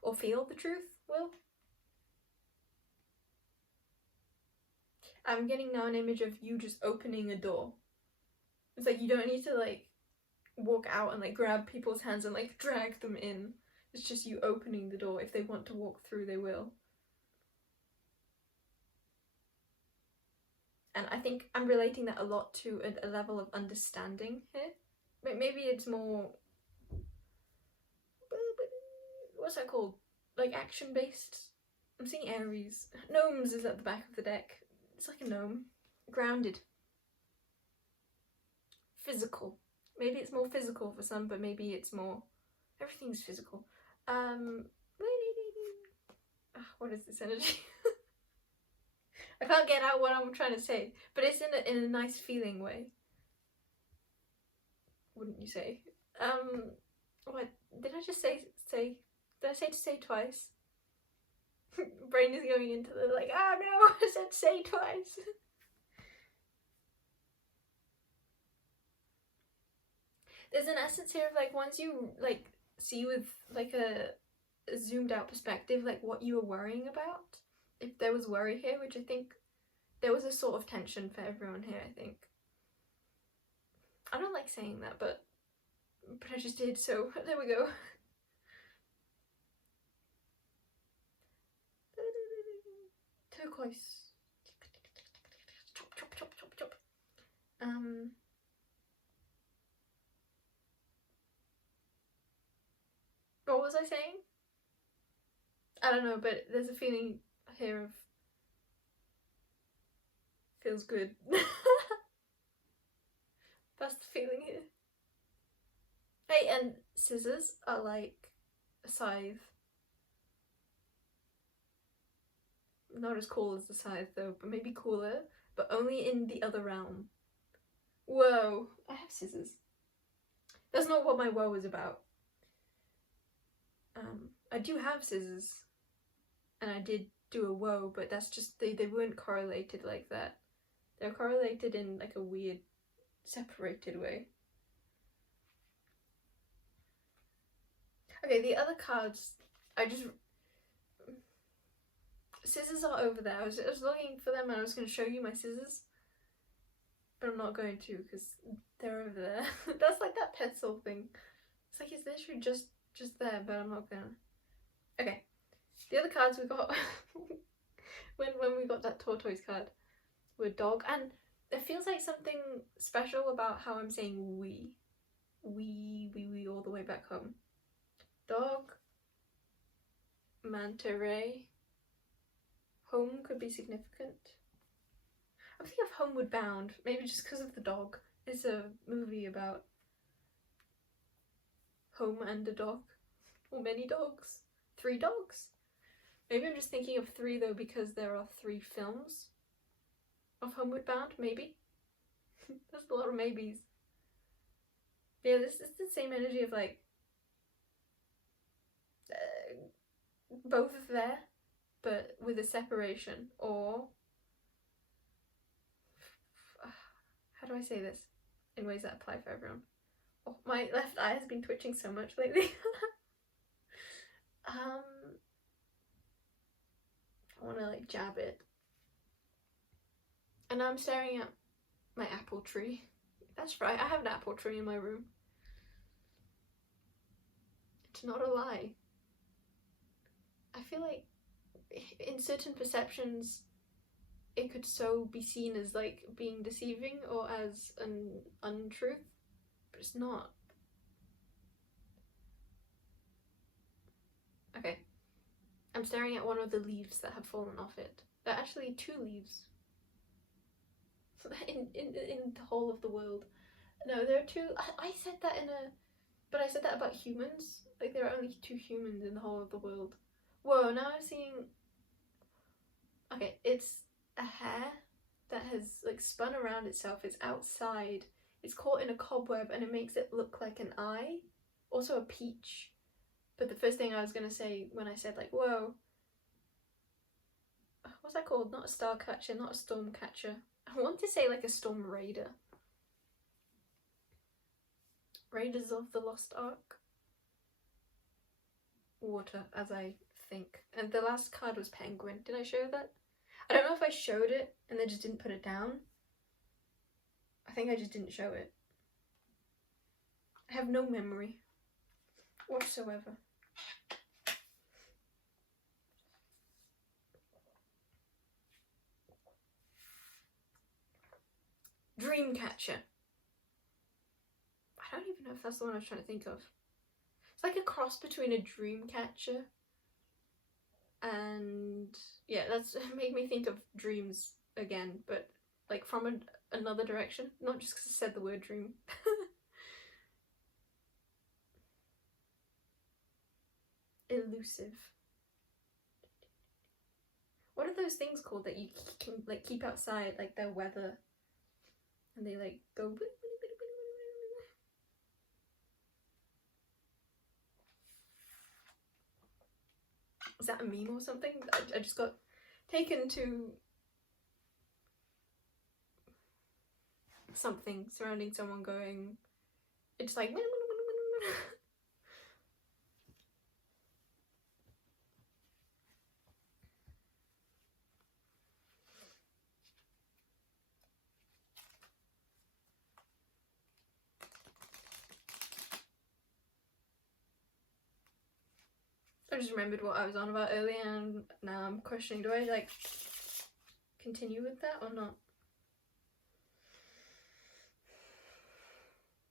Or feel the truth will. I'm getting now an image of you just opening a door. It's like you don't need to like walk out and like grab people's hands and like drag them in. It's just you opening the door. If they want to walk through, they will. And I think I'm relating that a lot to a level of understanding here. Maybe it's more, what's that called? Like action based? I'm seeing Aries. Gnomes is at the back of the deck. It's like a gnome. Grounded. Physical. Maybe it's more physical for some, but maybe it's more, everything's physical. What is this energy? I can't get out what I'm trying to say, but it's in a nice feeling way. Wouldn't you say? What did I just say? Did I say to say twice? Brain is going into the like, oh no, I said say twice. There's an essence here of like, once you like see with like a zoomed out perspective, like what you were worrying about, if there was worry here, which I think there was a sort of tension for everyone here, I think. I don't like saying that, but I just did, so there we go. Turquoise. Chop, chop, chop, chop, chop. What was I saying? I don't know, but there's a feeling here of feels good. That's the feeling here. Hey, and scissors are like a scythe. Not as cool as the scythe though, but maybe cooler, but only in the other realm. Whoa, I have scissors. That's not what my woe is about. I do have scissors, and I did do a woe, but that's just, they weren't correlated like that. They're correlated in like a weird, separated way. Okay, the other cards, scissors are over there. I was looking for them and I was going to show you my scissors, but I'm not going to because they're over there. That's like that pencil thing. It's like it's literally just there, but I'm not gonna. Okay, the other cards we got when we got that tortoise card were dog, and it feels like something special about how I'm saying we all the way back home. Dog, manta ray. Home could be significant. I'm thinking of Homeward Bound, maybe just because of the dog. It's a movie about home and a dog, or many dogs, 3 dogs. Maybe I'm just thinking of 3 though because there are 3 films of Homeward Bound, maybe. There's a lot of maybes. Yeah, this is the same energy of like both there, but with a separation, or how do I say this in ways that apply for everyone? Oh, my left eye has been twitching so much lately. I want to like jab it. And now I'm staring at my apple tree. That's right, I have an apple tree in my room. It's not a lie. I feel like in certain perceptions it could so be seen as like being deceiving or as an untruth, but it's not. Okay, I'm staring at one of the leaves that have fallen off it. There are actually 2 leaves in the whole of the world. No, there are 2. I said that but I said that about humans. Like there are only 2 humans in the whole of the world. Whoa, now I'm seeing. Okay, it's a hair that has like spun around itself. It's outside. It's caught in a cobweb and it makes it look like an eye. Also a peach. But the first thing I was gonna say when I said like, whoa, what's that called? Not a star catcher, not a storm catcher. I want to say like a storm raider. Raiders of the Lost Ark. Water, as I think. And the last card was penguin. Did I show that? I don't know if I showed it and then just didn't put it down. I think I just didn't show it. I have no memory whatsoever. Dreamcatcher. I don't even know if that's the one I was trying to think of. It's like a cross between a dreamcatcher and yeah, that's made me think of dreams again, but like from another direction, not just because I said the word dream. Elusive. What are those things called that you can like keep outside, like their weather, and they like go. Is that a meme or something? I just got taken to something surrounding someone going, it's like I just remembered what I was on about earlier and now I'm questioning, do I like continue with that or not?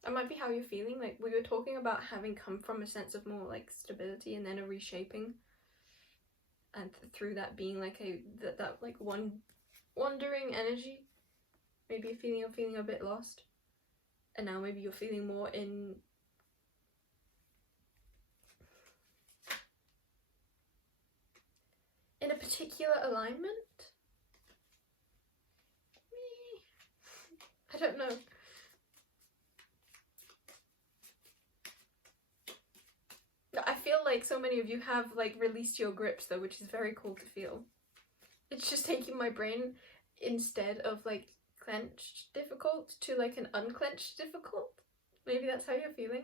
That might be how you're feeling. Like we were talking about having come from a sense of more like stability and then a reshaping, and through that being like that like wandering energy, maybe a feeling of feeling a bit lost, and now maybe you're feeling more in a particular alignment. I don't know. I feel like so many of you have like released your grips though, which is very cool to feel. It's just taking my brain instead of like clenched difficult to like an unclenched difficult. Maybe that's how you're feeling.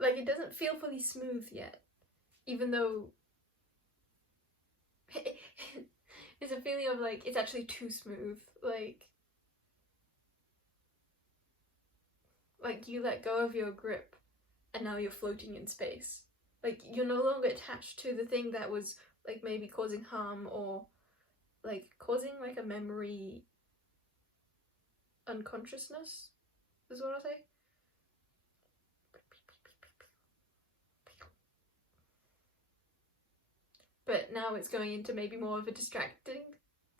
Like it doesn't feel fully smooth yet, even though it's a feeling of like it's actually too smooth. Like you let go of your grip and now you're floating in space. Like you're no longer attached to the thing that was like maybe causing harm or like causing like a memory unconsciousness is what I'll say. But now it's going into maybe more of a distracting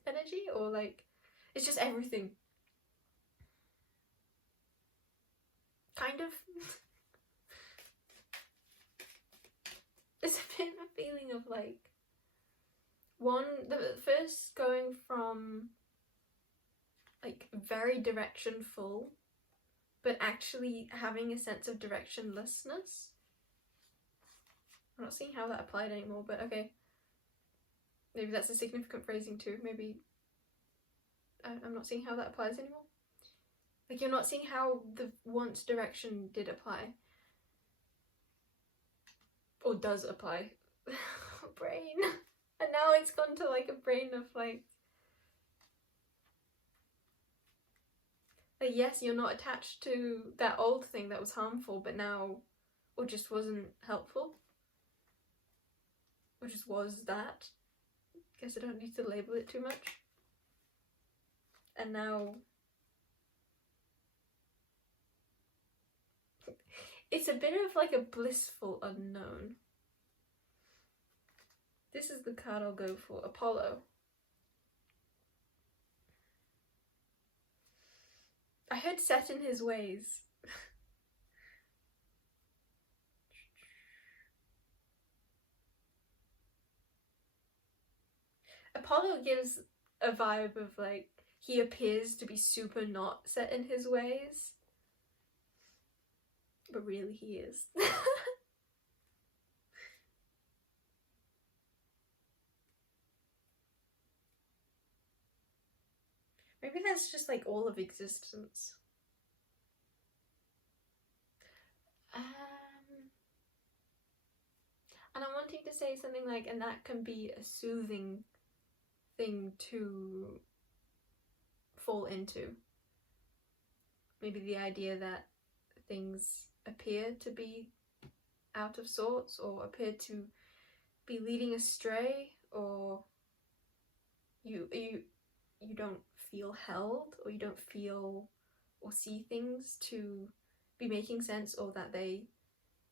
energy, or like it's just everything. Kind of. It's a bit of a feeling of like the first going from like very directionful but actually having a sense of directionlessness. I'm not seeing how that applied anymore, but okay. Maybe that's a significant phrasing too. Maybe I'm not seeing how that applies anymore. Like you're not seeing how the once direction did apply. Or does apply. Brain. And now it's gone to like a brain of like yes, you're not attached to that old thing that was harmful, but now, or just wasn't helpful. Or just was that. Guess I don't need to label it too much. And now it's a bit of like a blissful unknown. This is the card I'll go for. Apollo. I heard set in his ways. Apollo gives a vibe of like he appears to be super not set in his ways, but really he is. Maybe that's just like all of existence. And I'm wanting to say something like, and that can be a soothing thing to fall into. Maybe the idea that things appear to be out of sorts, or appear to be leading astray, or you don't feel held, or you don't feel or see things to be making sense, or that they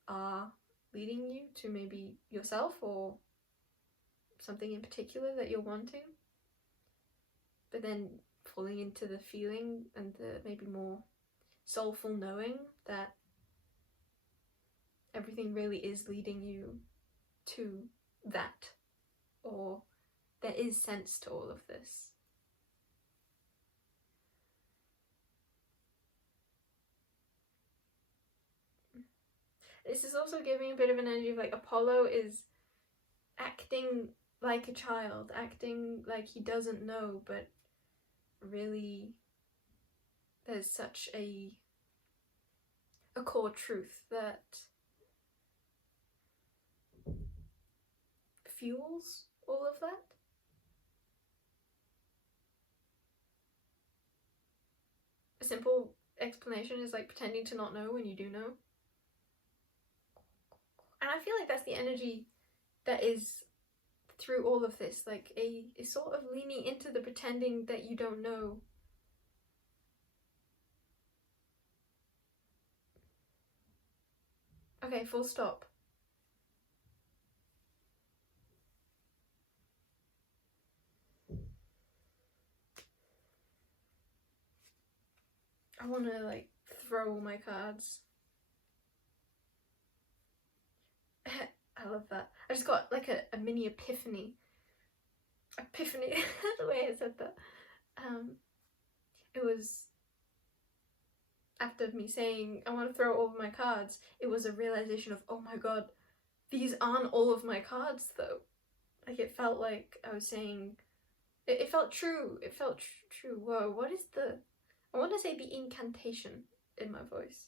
are leading you to maybe yourself or something in particular that you're wanting, but then falling into the feeling and the maybe more soulful knowing that everything really is leading you to that, or there is sense to all of this. This is also giving a bit of an energy of like Apollo is acting like a child, acting like he doesn't know, but really there's such a core truth that fuels all of that. A simple explanation is like pretending to not know when you do know. And I feel like that's the energy that is through all of this, like a sort of leaning into the pretending that you don't know. Okay, full stop. I want to like throw all my cards. I love that. I just got like a mini epiphany. The way I said that. It was after me saying I want to throw all of my cards, it was a realization of, oh my god, these aren't all of my cards though. Like it felt like I was saying, it felt true. It felt true. Whoa, what is the, I want to say the incantation in my voice.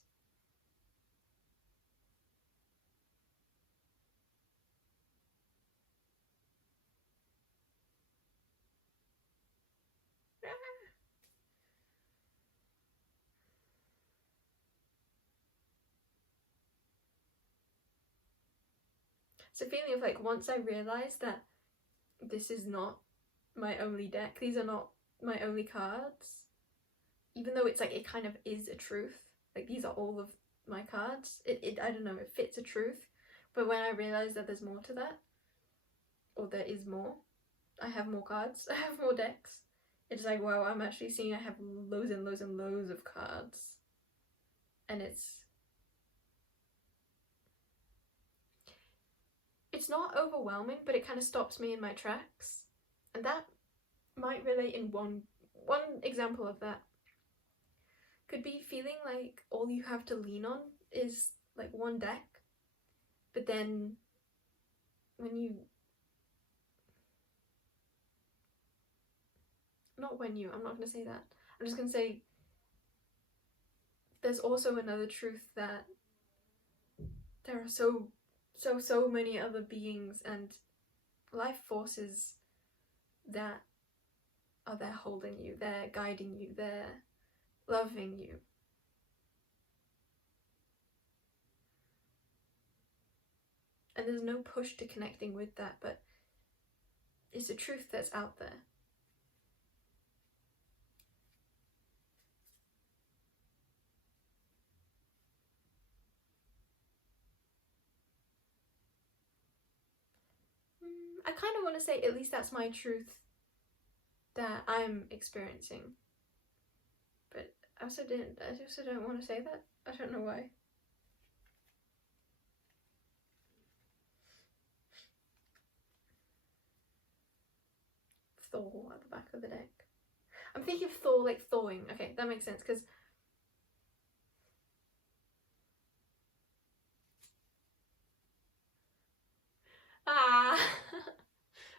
It's a feeling of like, once I realised that this is not my only deck, these are not my only cards, even though it's like, it kind of is a truth, like these are all of my cards, it I don't know, it fits a truth, but when I realised that there's more to that, or there is more, I have more cards, I have more decks, it's like, wow, I'm actually seeing I have loads and loads and loads of cards, and it's not overwhelming, but it kind of stops me in my tracks. And that might relate in one example of that. Could be feeling like all you have to lean on is like one deck, but then when you, I'm not going to say that. I'm just going to say there's also another truth that there are so many other beings and life forces that are there holding you, they're guiding you, they're loving you. And there's no push to connecting with that, but it's a truth that's out there. I kind of want to say at least that's my truth that I'm experiencing. But I also don't want to say that. I don't know why. Thor at the back of the deck. I'm thinking of Thor like thawing. Okay, that makes sense because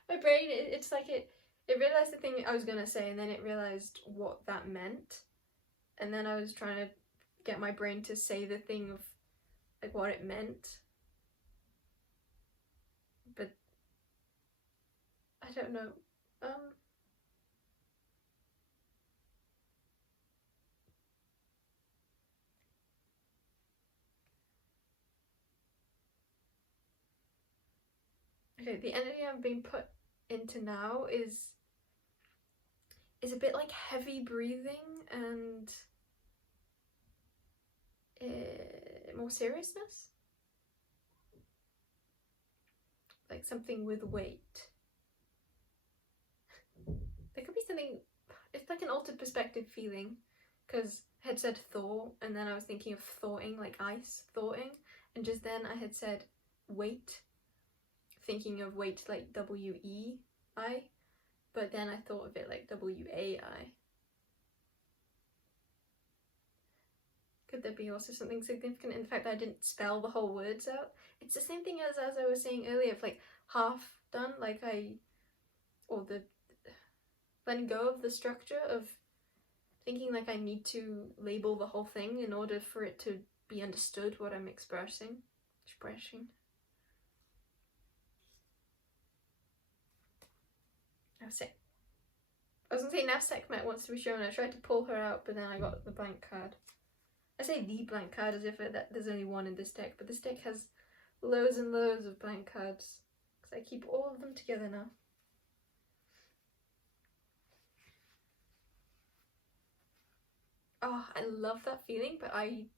my brain, it's like It realised the thing I was gonna say, and then it realised what that meant. And then I was trying to get my brain to say the thing of like what it meant. But I don't know. Okay, the energy I'm being put into now is a bit like heavy breathing and more seriousness, like something with weight. There could be something, it's like an altered perspective feeling, because I had said thaw and then I was thinking of thawing, like ice, thawing, and just then I had said weight, thinking of weight like W-E-I, but then I thought of it like W-A-I. Could there be also something significant in the fact that I didn't spell the whole words out? It's the same thing as I was saying earlier, of like half done, like or the letting go of the structure of thinking like I need to label the whole thing in order for it to be understood what I'm expressing. Now sick. I was gonna say now Sekhmet wants to be shown. I tried to pull her out, but then I got the blank card. I say the blank card as if there's only one in this deck, but this deck has loads and loads of blank cards because I keep all of them together now. Oh, I love that feeling, but I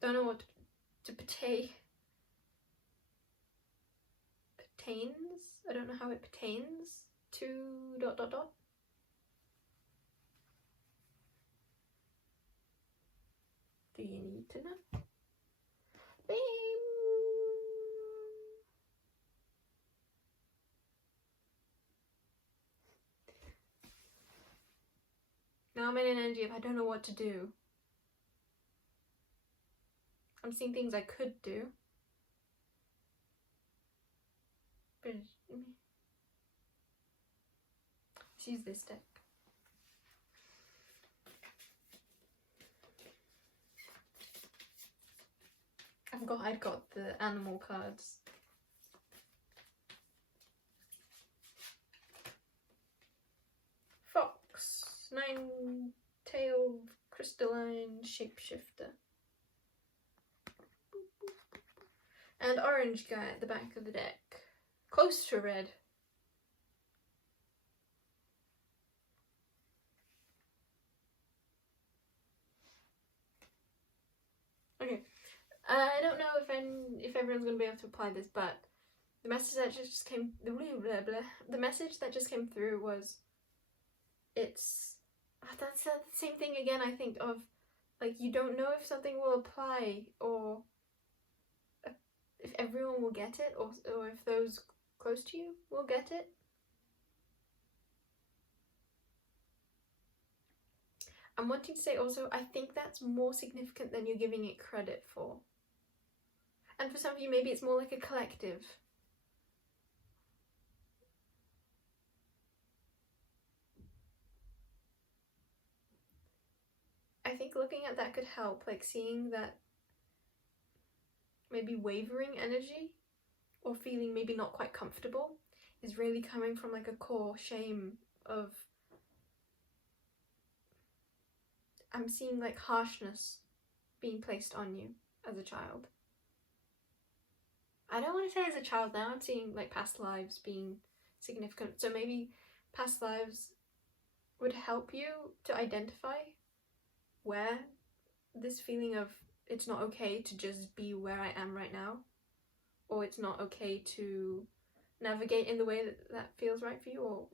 don't know what to pertains. I don't know how it pertains to ... Do you need to know? Bing! Now I'm in an energy of I don't know what to do. I'm seeing things I could do. But let's use this deck. I'd got the animal cards. Fox, 9-tailed crystalline shapeshifter. And orange guy at the back of the deck. Close to red. Okay. I don't know if everyone's gonna be able to apply this, but the message that just came the message that just came through was that's the same thing again, I think, of like you don't know if something will apply or if everyone will get it or if those close to you will get it. I'm wanting to say also, I think that's more significant than you're giving it credit for. And for some of you, maybe it's more like a collective. I think looking at that could help, like seeing that maybe wavering energy or feeling maybe not quite comfortable is really coming from like a core shame of, I'm seeing like harshness being placed on you as a child. I don't want to say as a child now, I'm seeing like past lives being significant. So maybe past lives would help you to identify where this feeling of it's not okay to just be where I am right now, or it's not okay to navigate in the way that feels right for you, or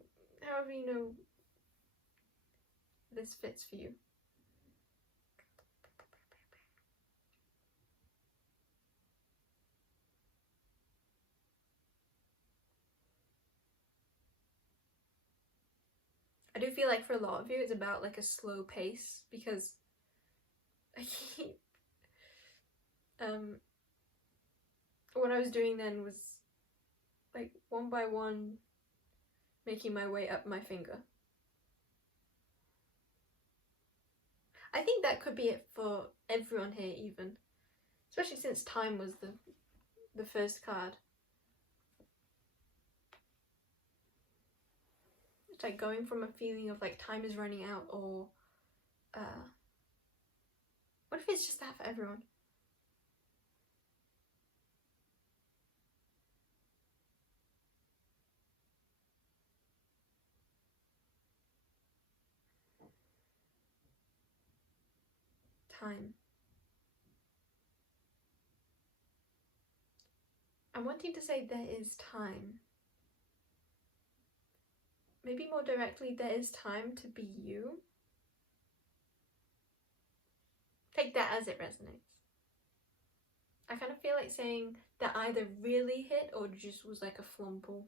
however you know this fits for you. I do feel like for a lot of you it's about like a slow pace, because I keep what I was doing then was like one by one making my way up my finger. I think that could be it for everyone here even. Especially since time was the first card. It's like going from a feeling of like time is running out, or what if it's just that for everyone? Time. I'm wanting to say there is time. Maybe more directly, there is time to be you. Take that as it resonates. I kind of feel like saying that either really hit or just was like a flumple.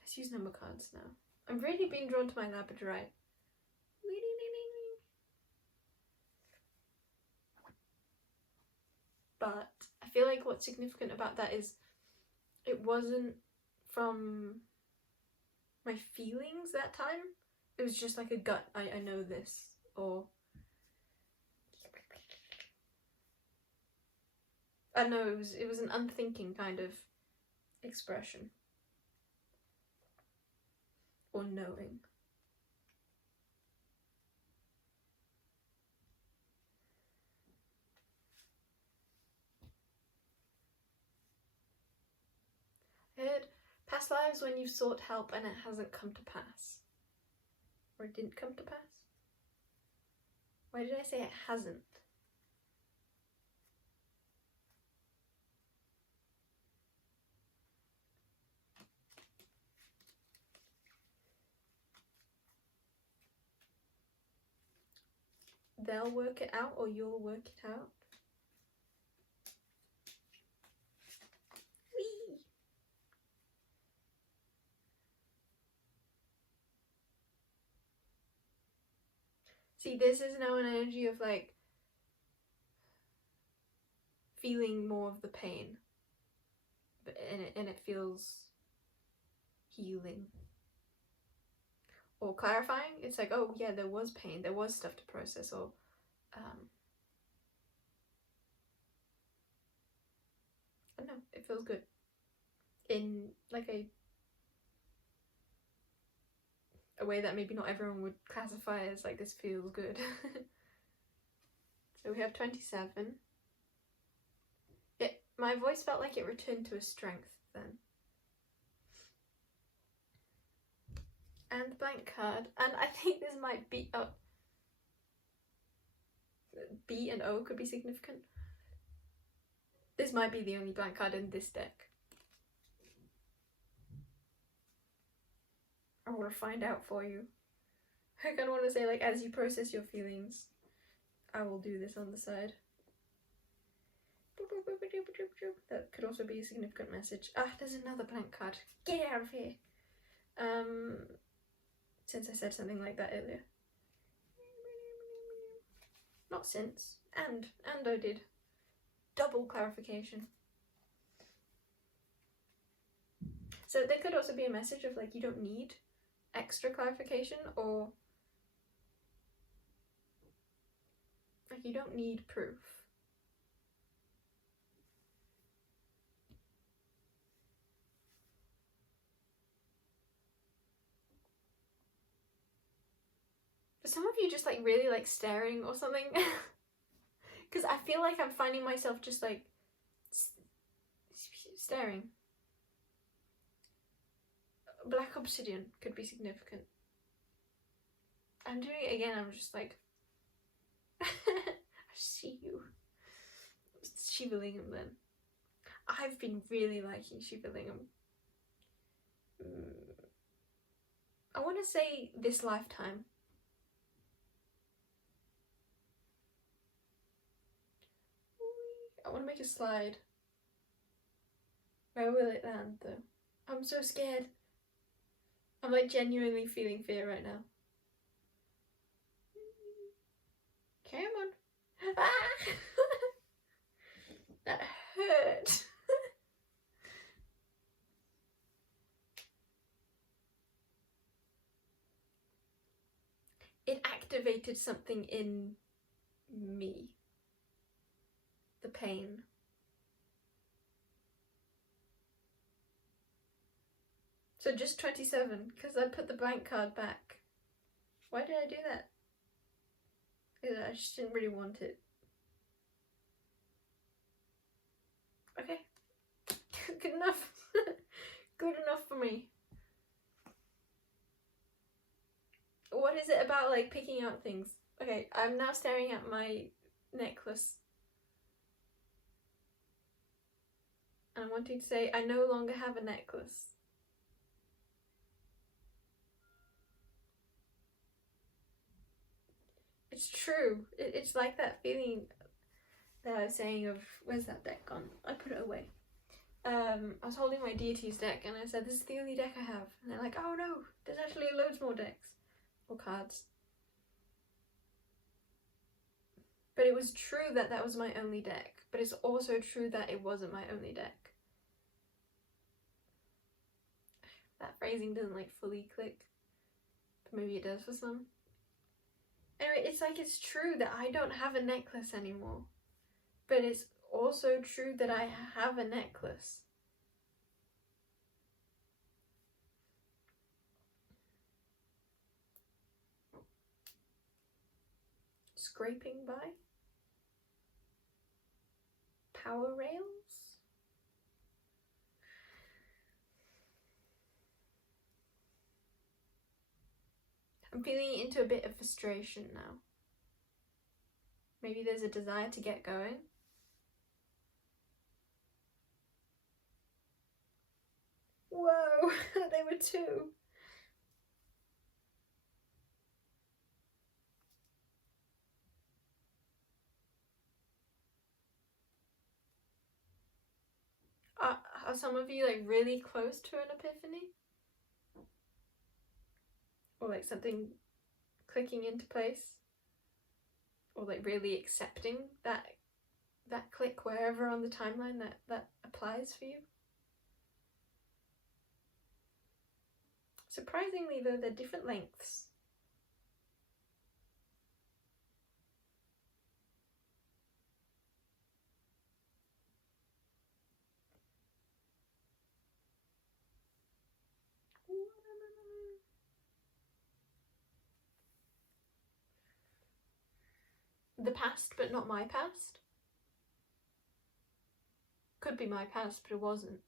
Let's use number cards now. I'm really being drawn to my labradorite. But I feel like what's significant about that is it wasn't from my feelings that time. It was just like a gut, I know this, or I don't know, it was an unthinking kind of expression. Or knowing. I heard past lives when you've sought help and it hasn't come to pass. Or it didn't come to pass? Why did I say it hasn't? They'll work it out, or you'll work it out. Whee! See, this is now an energy of like feeling more of the pain, and it feels healing. Or clarifying, it's like, oh yeah, there was pain, there was stuff to process, or I don't know, it feels good. In like a way that maybe not everyone would classify as like, this feels good. So we have 27. My voice felt like it returned to a strength then. And blank card, and I think this might be B and O could be significant. This might be the only blank card in this deck. I want to find out for you. I kind of want to say, like, as you process your feelings, I will do this on the side. That could also be a significant message. Ah, there's another blank card. Get out of here. Since I said something like that earlier. Not since. And I did. Double clarification. So there could also be a message of like, you don't need extra clarification, or like, you don't need proof. But some of you just like really like staring or something. Because I feel like I'm finding myself just like staring. Black obsidian could be significant. I'm doing it again, I'm just like I see you. Shivalingam then. I've been really liking Shivalingam. I want to say this lifetime. I want to make a slide. Where will it land though? I'm so scared. I'm like genuinely feeling fear right now. Come on. Ah! That hurt. affected something in me. The pain. So just 27, because I put the blank card back. Why did I do that? I just didn't really want it. Okay. Good enough. Good enough for me. What is it about, like, picking out things? Okay, I'm now staring at my necklace. And I'm wanting to say, I no longer have a necklace. It's true. It's like that feeling that I was saying of, where's that deck gone? I put it away. I was holding my deities deck and I said, this is the only deck I have. And they're like, oh no, there's actually loads more decks. Or cards. But it was true that that was my only deck. But it's also true that it wasn't my only deck. That phrasing doesn't like fully click. But maybe it does for some. Anyway, it's like it's true that I don't have a necklace anymore. But it's also true that I have a necklace. Scraping by. Power rails. I'm feeling into a bit of frustration now. Maybe there's a desire to get going. Whoa, they were two. Are some of you like really close to an epiphany? Or like something clicking into place? Or like really accepting that click wherever on the timeline that applies for you? Surprisingly though, they're different lengths. The past, but not my past. Could be my past, but it wasn't.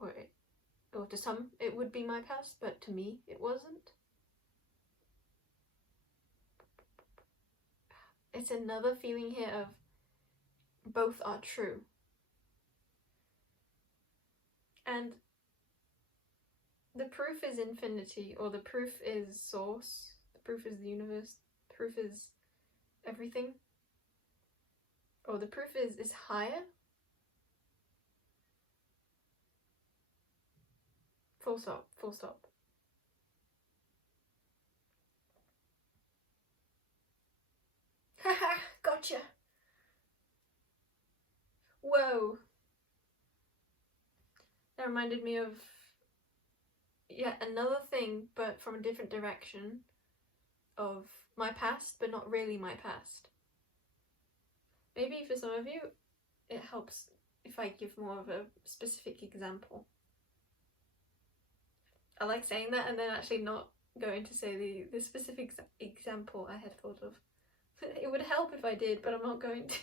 Or to some, it would be my past, but to me, it wasn't. It's another feeling here of both are true. And the proof is infinity, or the proof is source, the proof is the universe, the proof is everything. Or the proof is higher. Full stop, full stop. Haha, gotcha. Whoa. That reminded me of yet another thing, but from a different direction, of my past, but not really my past. Maybe for some of you, it helps if I give more of a specific example. I like saying that and then actually not going to say the specific example I had thought of. It would help if I did, but I'm not going to.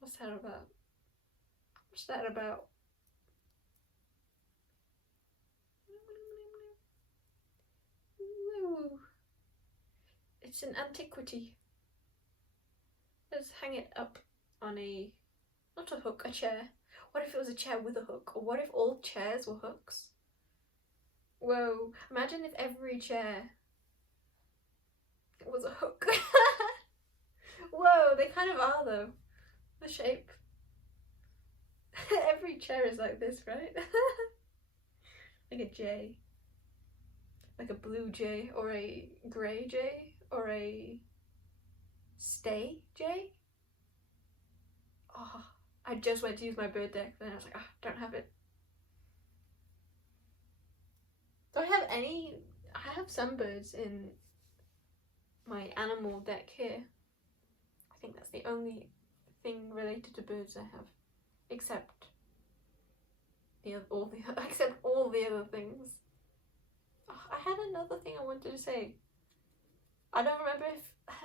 What's that about? What's that about? Ooh. It's an antiquity. Let's hang it up on a, not a hook, a chair. What if it was a chair with a hook? Or what if all chairs were hooks? Whoa, imagine if every chair was a hook. Whoa, they kind of are though. The shape. Every chair is like this, right? Like a J. Like a blue J, or a grey J, or a stay J. Oh, I just went to use my bird deck, then I was like, don't have it. Do I have any I have some birds in my animal deck here. I think that's the only thing related to birds I have, except all the other things. Oh, I had another thing I wanted to say. I don't remember if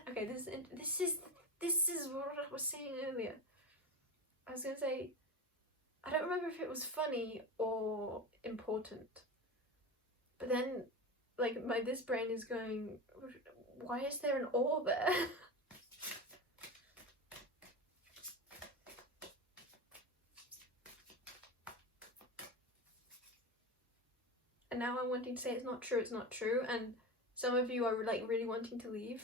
okay. This is what I was saying earlier. I was gonna say I don't remember if it was funny or important. But then, like, this brain is going, why is there an or there? And now I'm wanting to say it's not true, and some of you are, like, really wanting to leave.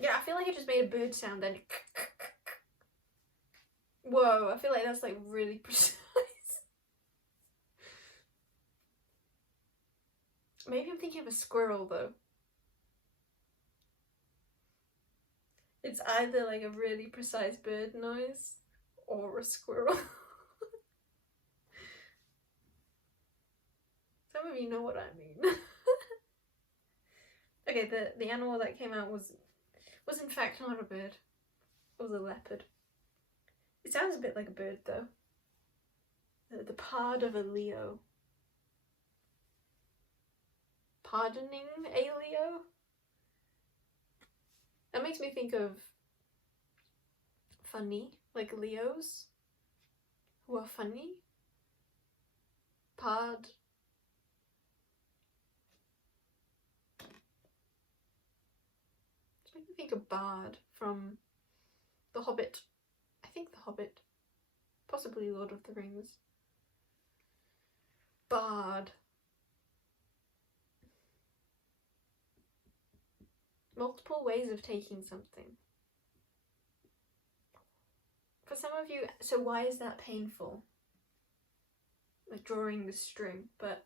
Yeah, I feel like I just made a bird sound then. Whoa, I feel like that's, like, really precise. Maybe I'm thinking of a squirrel, though. It's either, like, a really precise bird noise or a squirrel. Some of you know what I mean. Okay, the animal that came out was in fact not a bird. It was a leopard. It sounds a bit like a bird though. The pard of a Leo. Pardoning a Leo? That makes me think of funny, like Leos who are funny. Pard. Just make me think of Bard from The Hobbit. I think The Hobbit. Possibly Lord of the Rings. Bard. Multiple ways of taking something. For some of you, so why is that painful? Like drawing the string, but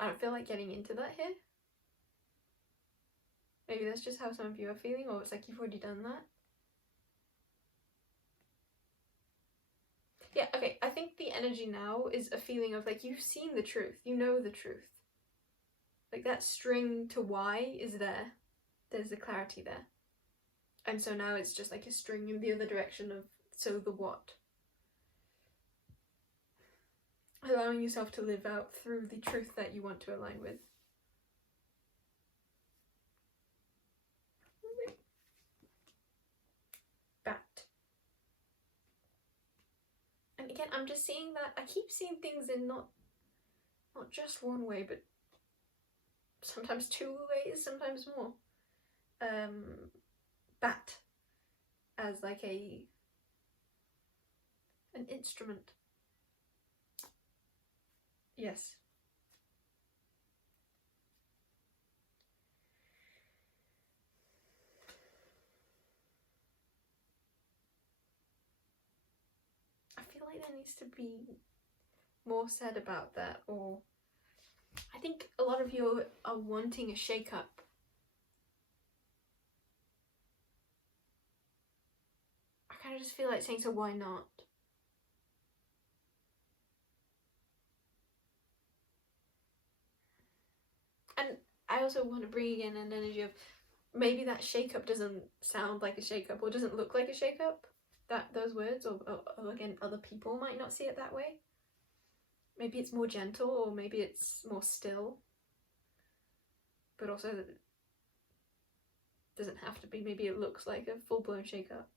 I don't feel like getting into that here. Maybe that's just how some of you are feeling, or it's like you've already done that. Yeah, okay, I think the energy now is a feeling of like you've seen the truth, you know the truth. Like that string to why is there. There's the clarity there. And so now it's just like a string in the other direction of so the what. Allowing yourself to live out through the truth that you want to align with. Bat. And again, I'm just seeing that, I keep seeing things in not just one way, but sometimes two ways, sometimes more. Bat as like an instrument. Yes. I feel like there needs to be more said about that, or I think a lot of you are wanting a shake-up. I kind of just feel like saying, so why not? And I also want to bring in an energy of maybe that shake-up doesn't sound like a shake-up or doesn't look like a shake-up, those words, or again, other people might not see it that way. Maybe it's more gentle, or maybe it's more still. But also, it doesn't have to be. Maybe it looks like a full-blown shake-up.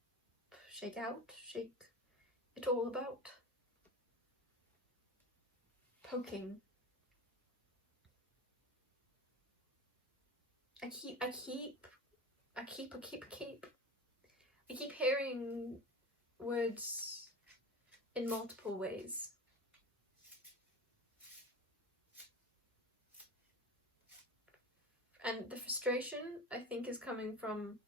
Shake out, shake it all about. Poking. I keep hearing words in multiple ways. And the frustration, I think, is coming from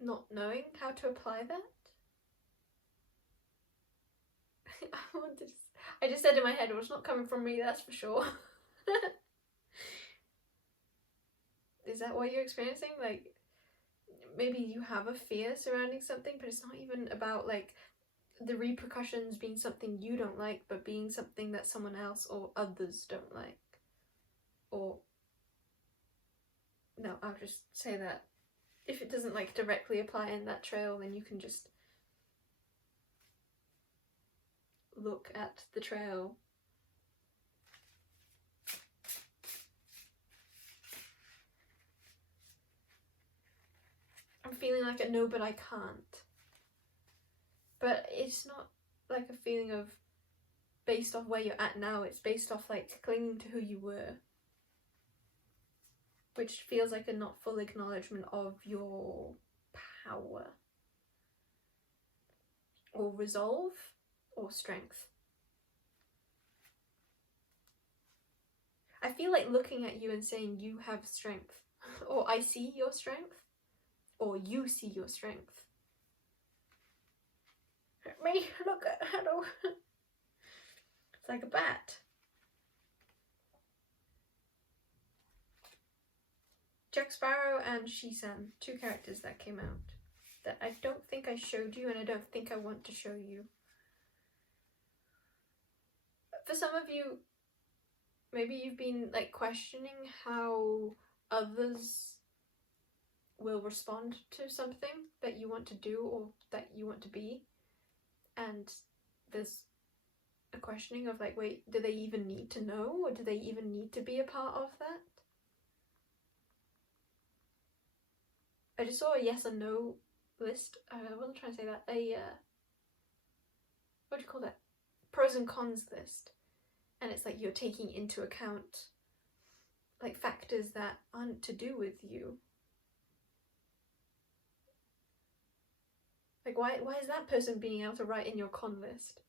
not knowing how to apply that. I just said in my head, well, it's not coming from me, that's for sure. Is that what you're experiencing? Like, maybe you have a fear surrounding something, but it's not even about like the repercussions being something you don't like, but being something that someone else or others don't like. Or no, I'll just say that if it doesn't like directly apply in that trail, then you can just look at the trail. I'm feeling like a no, but I can't. But it's not like a feeling of based off where you're at now, it's based off like clinging to who you were. Which feels like a not full acknowledgement of your power. Or resolve, or strength. I feel like looking at you and saying you have strength. Or I see your strength. Or you see your strength. Me, look at hello. It's like a bat. Jack Sparrow and Shisan, 2 characters that came out that I don't think I showed you, and I don't think I want to show you. For some of you, maybe you've been like questioning how others will respond to something that you want to do or that you want to be, and there's a questioning of like, wait, do they even need to know, or do they even need to be a part of that? I just saw a yes and no list. I wasn't trying to say that. What do you call that? Pros and cons list. And it's like you're taking into account like factors that aren't to do with you. Like why is that person being able to write in your con list?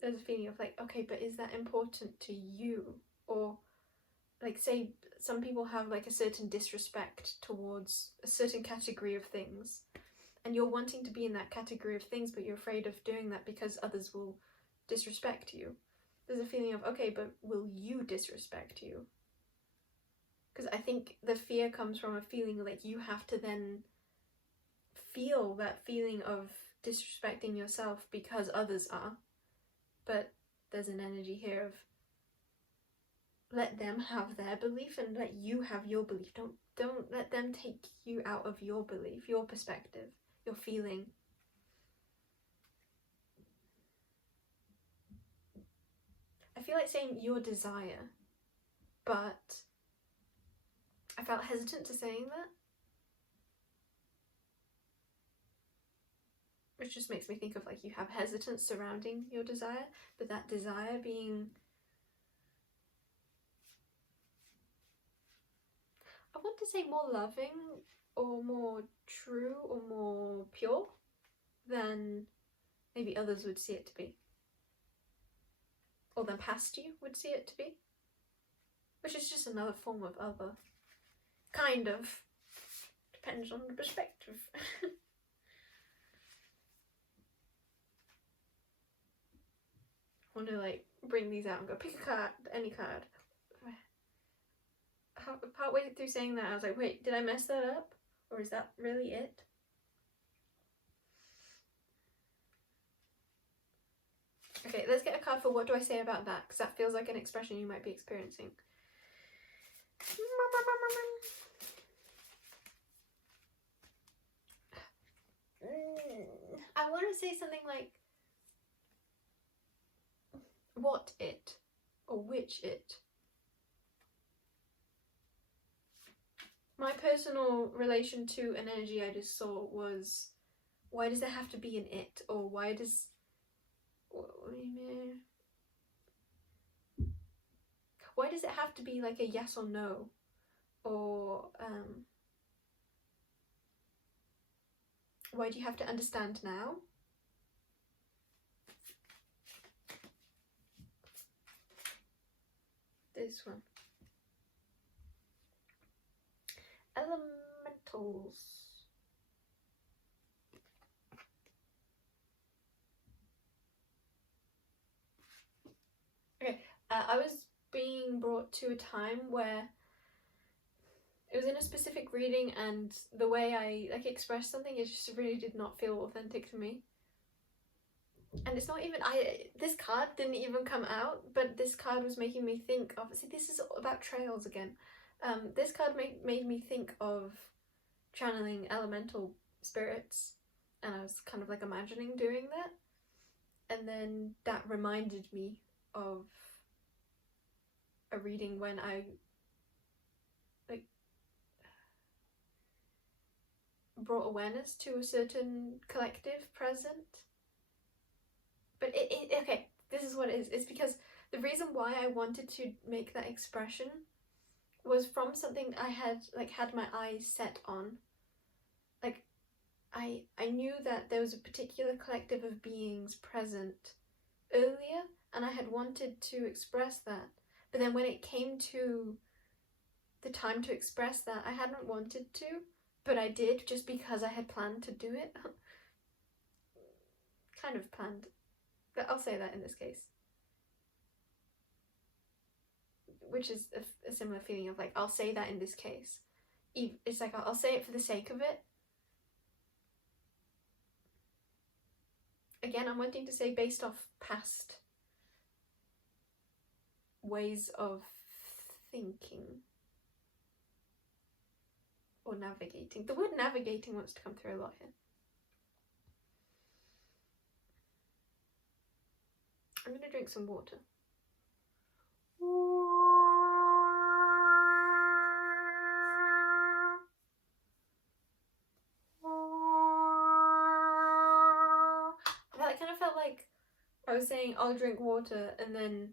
There's a feeling of like, okay, but is that important to you? Or like say some people have like a certain disrespect towards a certain category of things, and you're wanting to be in that category of things, but you're afraid of doing that because others will disrespect you. There's a feeling of, okay, but will you disrespect you? Because I think the fear comes from a feeling like you have to then feel that feeling of disrespecting yourself because others are. But there's an energy here of let them have their belief and let you have your belief. Don't let them take you out of your belief, your perspective, your feeling. I feel like saying your desire, but I felt hesitant to saying that. Which just makes me think of like you have hesitance surrounding your desire, but that desire being, I want to say more loving or more true or more pure than maybe others would see it to be. Or than past you would see it to be. Which is just another form of other. Kind of. Depends on the perspective. I want to like bring these out and go pick a card, any card. Partway through saying that I was like, wait, did I mess that up? Or is that really it? Okay, let's get a card for what do I say about that, because that feels like an expression you might be experiencing. I want to say something like what it or which it. My personal relation to an energy I just saw was, why does there have to be an it? Or why does it have to be like a yes or no? Or why do you have to understand now? This one. Elementals. I was being brought to a time where it was in a specific reading, and the way I like expressed something, it just really did not feel authentic to me. And it's not even, this card didn't even come out, but this card was making me think of, see, this is about trails again. This card made me think of channeling elemental spirits, and I was kind of like imagining doing that. And then that reminded me of a reading when I like brought awareness to a certain collective present. But okay, this is what it is. It's because the reason why I wanted to make that expression was from something I had my eyes set on. Like, I knew that there was a particular collective of beings present earlier, and I had wanted to express that. But then when it came to the time to express that, I hadn't wanted to, but I did just because I had planned to do it. Kind of planned. But I'll say that in this case. Which is a similar feeling of like, I'll say that in this case. It's like, I'll say it for the sake of it. Again, I'm wanting to say based off past ways of thinking. Or navigating. The word navigating wants to come through a lot here. I'm going to drink some water. That kind of felt like I was saying I'll drink water, and then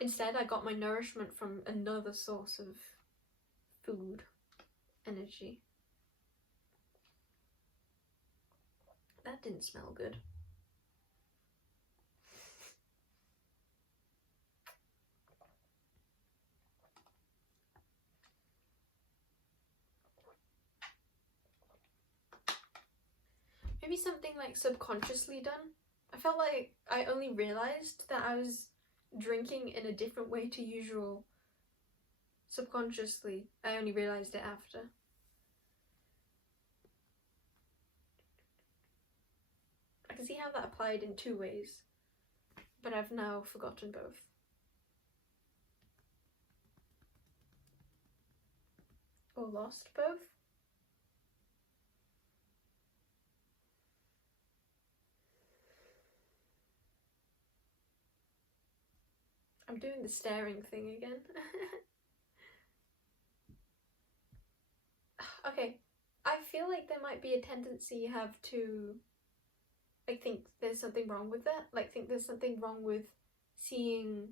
instead I got my nourishment from another source of food, energy. That didn't smell good. Maybe something like subconsciously done. I felt like I only realised that I was drinking in a different way to usual subconsciously. I only realised it after. I can see how that applied in two ways, but I've now forgotten both. Or lost both? I'm doing the staring thing again. Okay, I feel like there might be a tendency you have to like think there's something wrong with that. Like think there's something wrong with seeing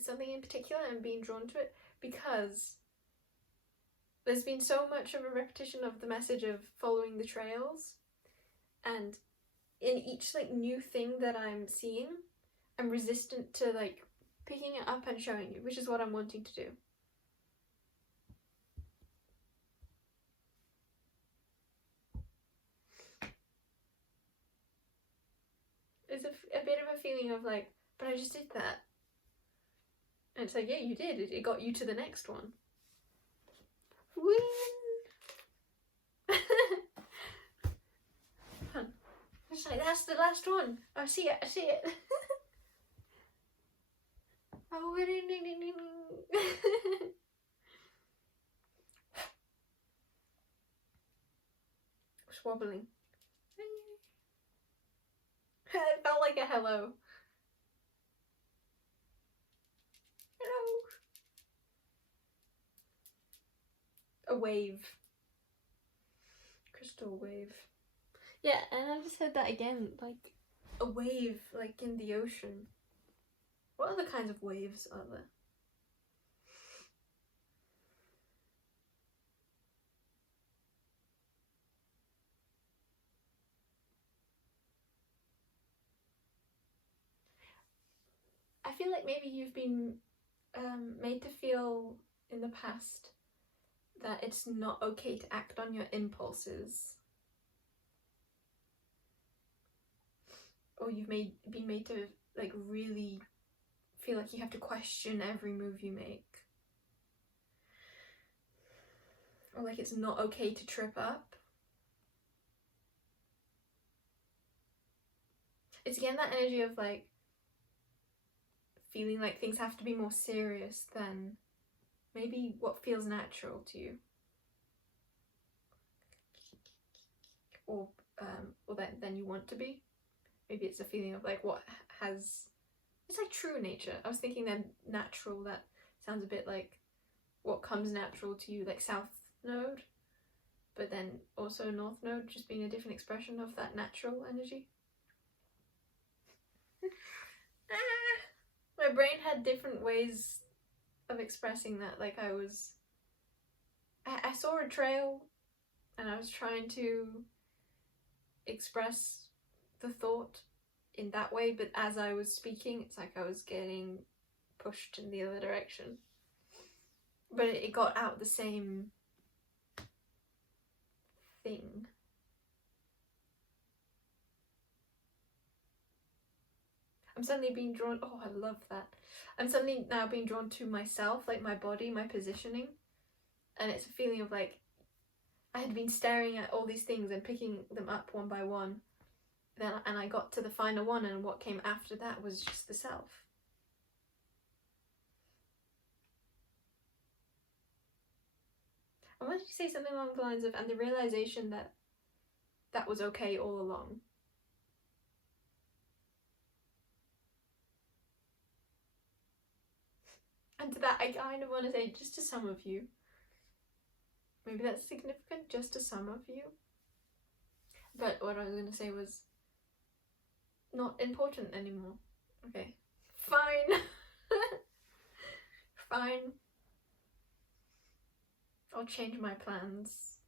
something in particular and being drawn to it, because there's been so much of a repetition of the message of following the trails, and in each like new thing that I'm seeing, I'm resistant to like picking it up and showing you, which is what I'm wanting to do. There's a bit of a feeling of like, but I just did that. And it's like, yeah, you did. It got you to the next one. Win! It's like, that's the last one. I see it, I see it. Oh, ding, ding, ding, ding. It's wobbling. It felt like a hello. Hello. A wave. Crystal wave. Yeah, and I just said that again, like a wave, like in the ocean. What other kinds of waves are there? I feel like maybe you've been made to feel in the past that it's not okay to act on your impulses. or you've been made to like really feel like you have to question every move you make, or like it's not okay to trip up. It's again that energy of like feeling like things have to be more serious than maybe what feels natural to you, or than you want to be. Maybe it's a feeling of like what has, it's like true nature. I was thinking then natural, that sounds a bit like what comes natural to you, like south node, but then also north node just being a different expression of that natural energy. My brain had different ways of expressing that. Like I saw a trail and I was trying to express the thought in that way, but as I was speaking, it's like I was getting pushed in the other direction. But it got out the same thing. I'm suddenly being drawn, oh, I love that. I'm suddenly now being drawn to myself, like my body, my positioning. And it's a feeling of like, I had been staring at all these things and picking them up one by one. And I got to the final one, and what came after that was just the self. I wanted to say something along the lines of, and the realization that that was okay all along. And to that, I kind of want to say, just to some of you, maybe that's significant, just to some of you. But what I was going to say was not important anymore. Okay, fine. Fine. I'll change my plans.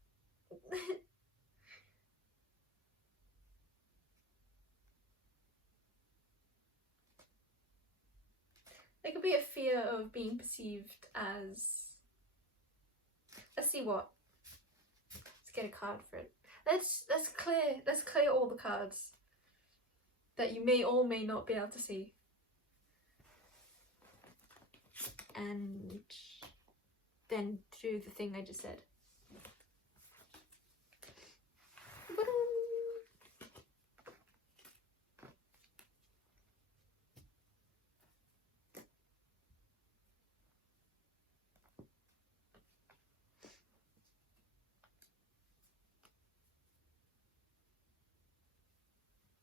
There could be a fear of being perceived as, let's see what. Let's get a card for it. Let's clear all the cards that you may or may not be able to see. And then do the thing I just said.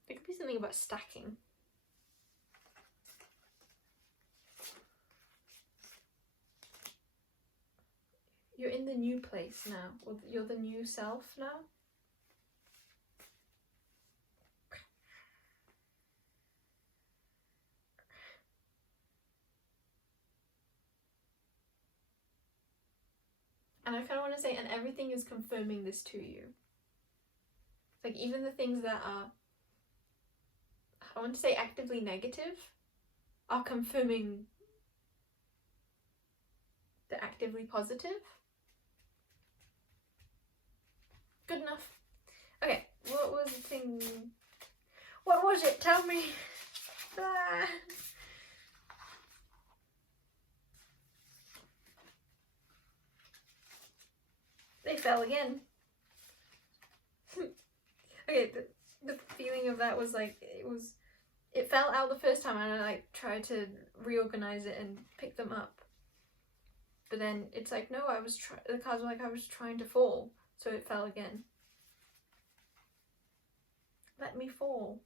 It could be something about stacking. You're in the new place now, or you're the new self now. And I kind of want to say, and everything is confirming this to you. Like even the things that are, I want to say actively negative, are confirming the actively positive. Good enough. Okay, what was the thing? What was it? Tell me. Ah. They fell again. Okay, the feeling of that was like, it fell out the first time and I like tried to reorganize it and pick them up. But then it's like, no, the cards were like, I was trying to fall, so it fell again. Let me fall.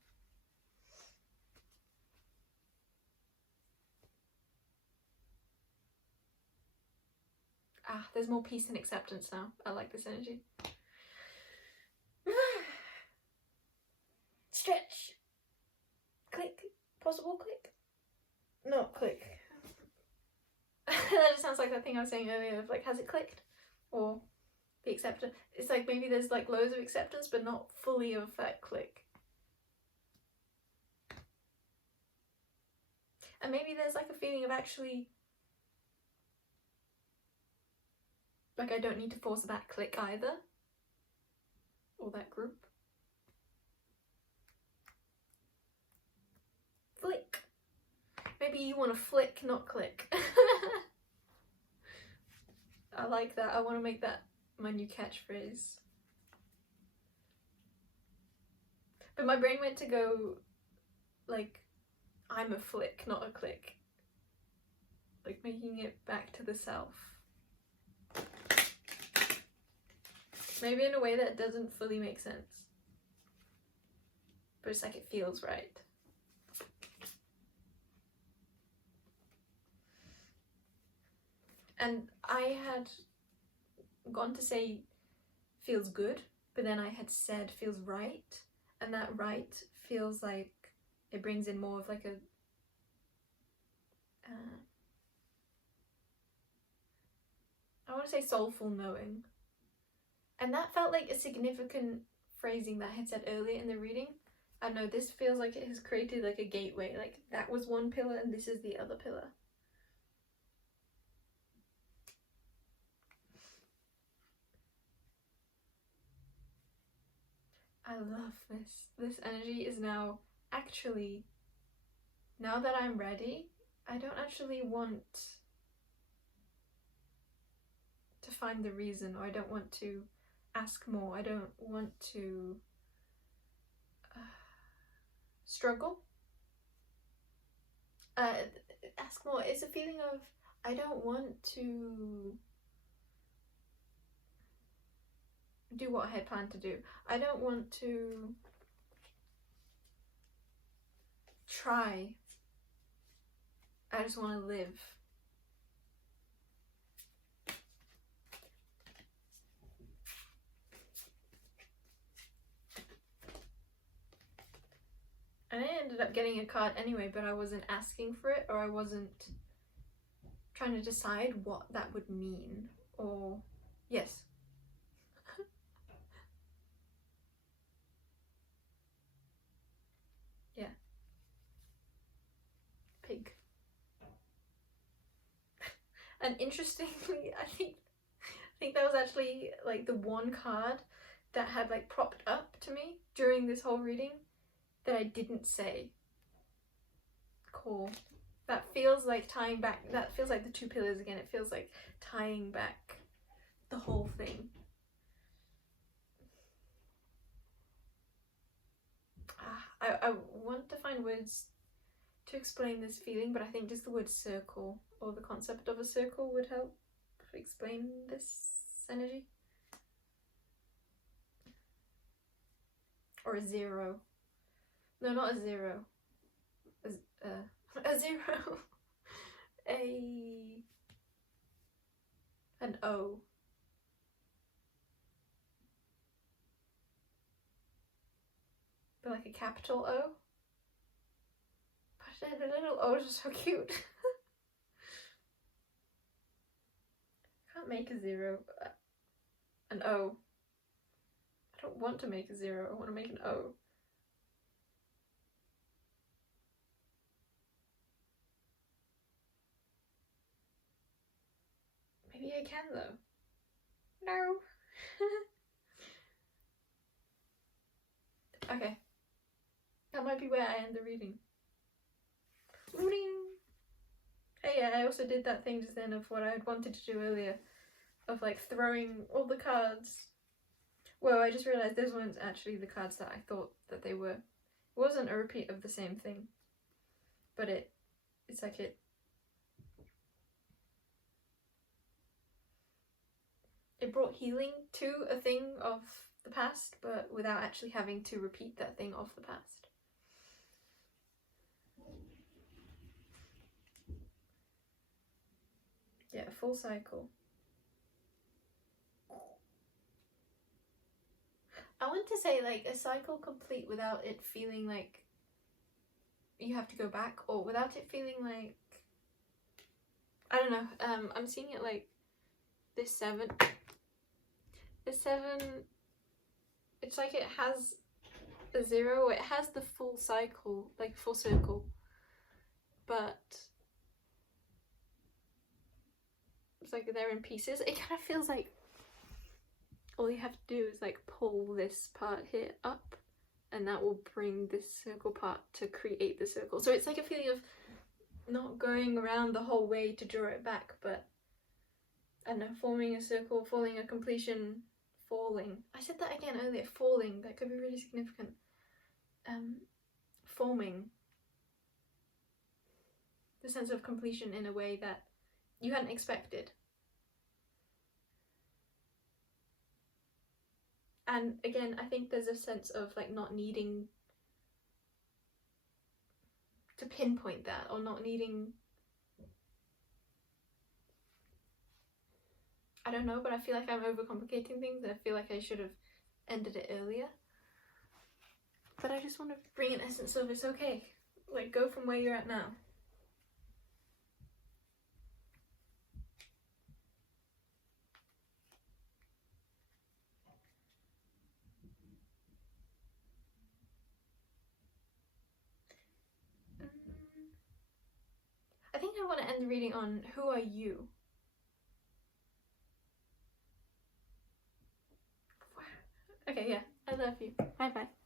Ah, there's more peace and acceptance now. I like this energy. Stretch. Click. Possible click. No, click. That just sounds like that thing I was saying earlier of like, has it clicked? Or the acceptance. It's like maybe there's like loads of acceptance but not fully of that click. And maybe there's like a feeling of actually, like I don't need to force that click either. Or that group. maybe you want to flick, not click. I like that. I want to make that my new catchphrase. But my brain went to go, like, I'm a flick, not a click. Like, making it back to the self. Maybe in a way that doesn't fully make sense. But it's like it feels right. And I had gone to say feels good, but then I had said feels right. And that right feels like it brings in more of like a I want to say soulful knowing. And that felt like a significant phrasing that I had said earlier in the reading. I know this feels like it has created like a gateway, like that was one pillar and this is the other pillar. I love this. This energy is now actually, now that I'm ready, I don't actually want to find the reason, or I don't want to ask more. I don't want to struggle. Ask more. It's a feeling of I don't want to do what I had planned to do. I don't want to try. I just want to live. And I ended up getting a card anyway, but I wasn't asking for it, or I wasn't trying to decide what that would mean. Or, yes. Yeah. Pig. And interestingly, I think that was actually like the one card that had like propped up to me during this whole reading that I didn't say. Cool. That feels like tying back, that feels like the two pillars again. It feels like tying back the whole thing. I want to find words to explain this feeling, but I think just the word circle or the concept of a circle would help explain this energy. Or a zero. No, not a zero. A zero. An O. But like a capital O. But the little O's are so cute. Can't make a zero. An O. I don't want to make a zero. I want to make an O. Maybe I can though. No. Okay. That might be where I end the reading. Hey, yeah, I also did that thing just then of what I had wanted to do earlier. Of like throwing all the cards. Well, I just realised those weren't actually the cards that I thought that they were. It wasn't a repeat of the same thing. But it's like it brought healing to a thing of the past, but without actually having to repeat that thing of the past. Yeah, full cycle. I want to say like a cycle complete without it feeling like you have to go back, or without it feeling like, I don't know, I'm seeing it like this seven, it's like it has a zero, it has the full cycle, like full circle, but it's like they're in pieces. It kind of feels like all you have to do is like pull this part here up, and that will bring this circle part to create the circle. So it's like a feeling of not going around the whole way to draw it back, but I don't know, forming a circle, falling a completion, falling. I said that again earlier, falling, that could be really significant. Forming the sense of completion in a way that you hadn't expected. And again, I think there's a sense of like not needing to pinpoint that, or not needing, I don't know, but I feel like I'm overcomplicating things. I feel like I should have ended it earlier. But I just want to bring an essence of it's okay. Like, go from where you're at now. I think I want to end the reading on who are you? Okay, yeah, I love you. Bye bye.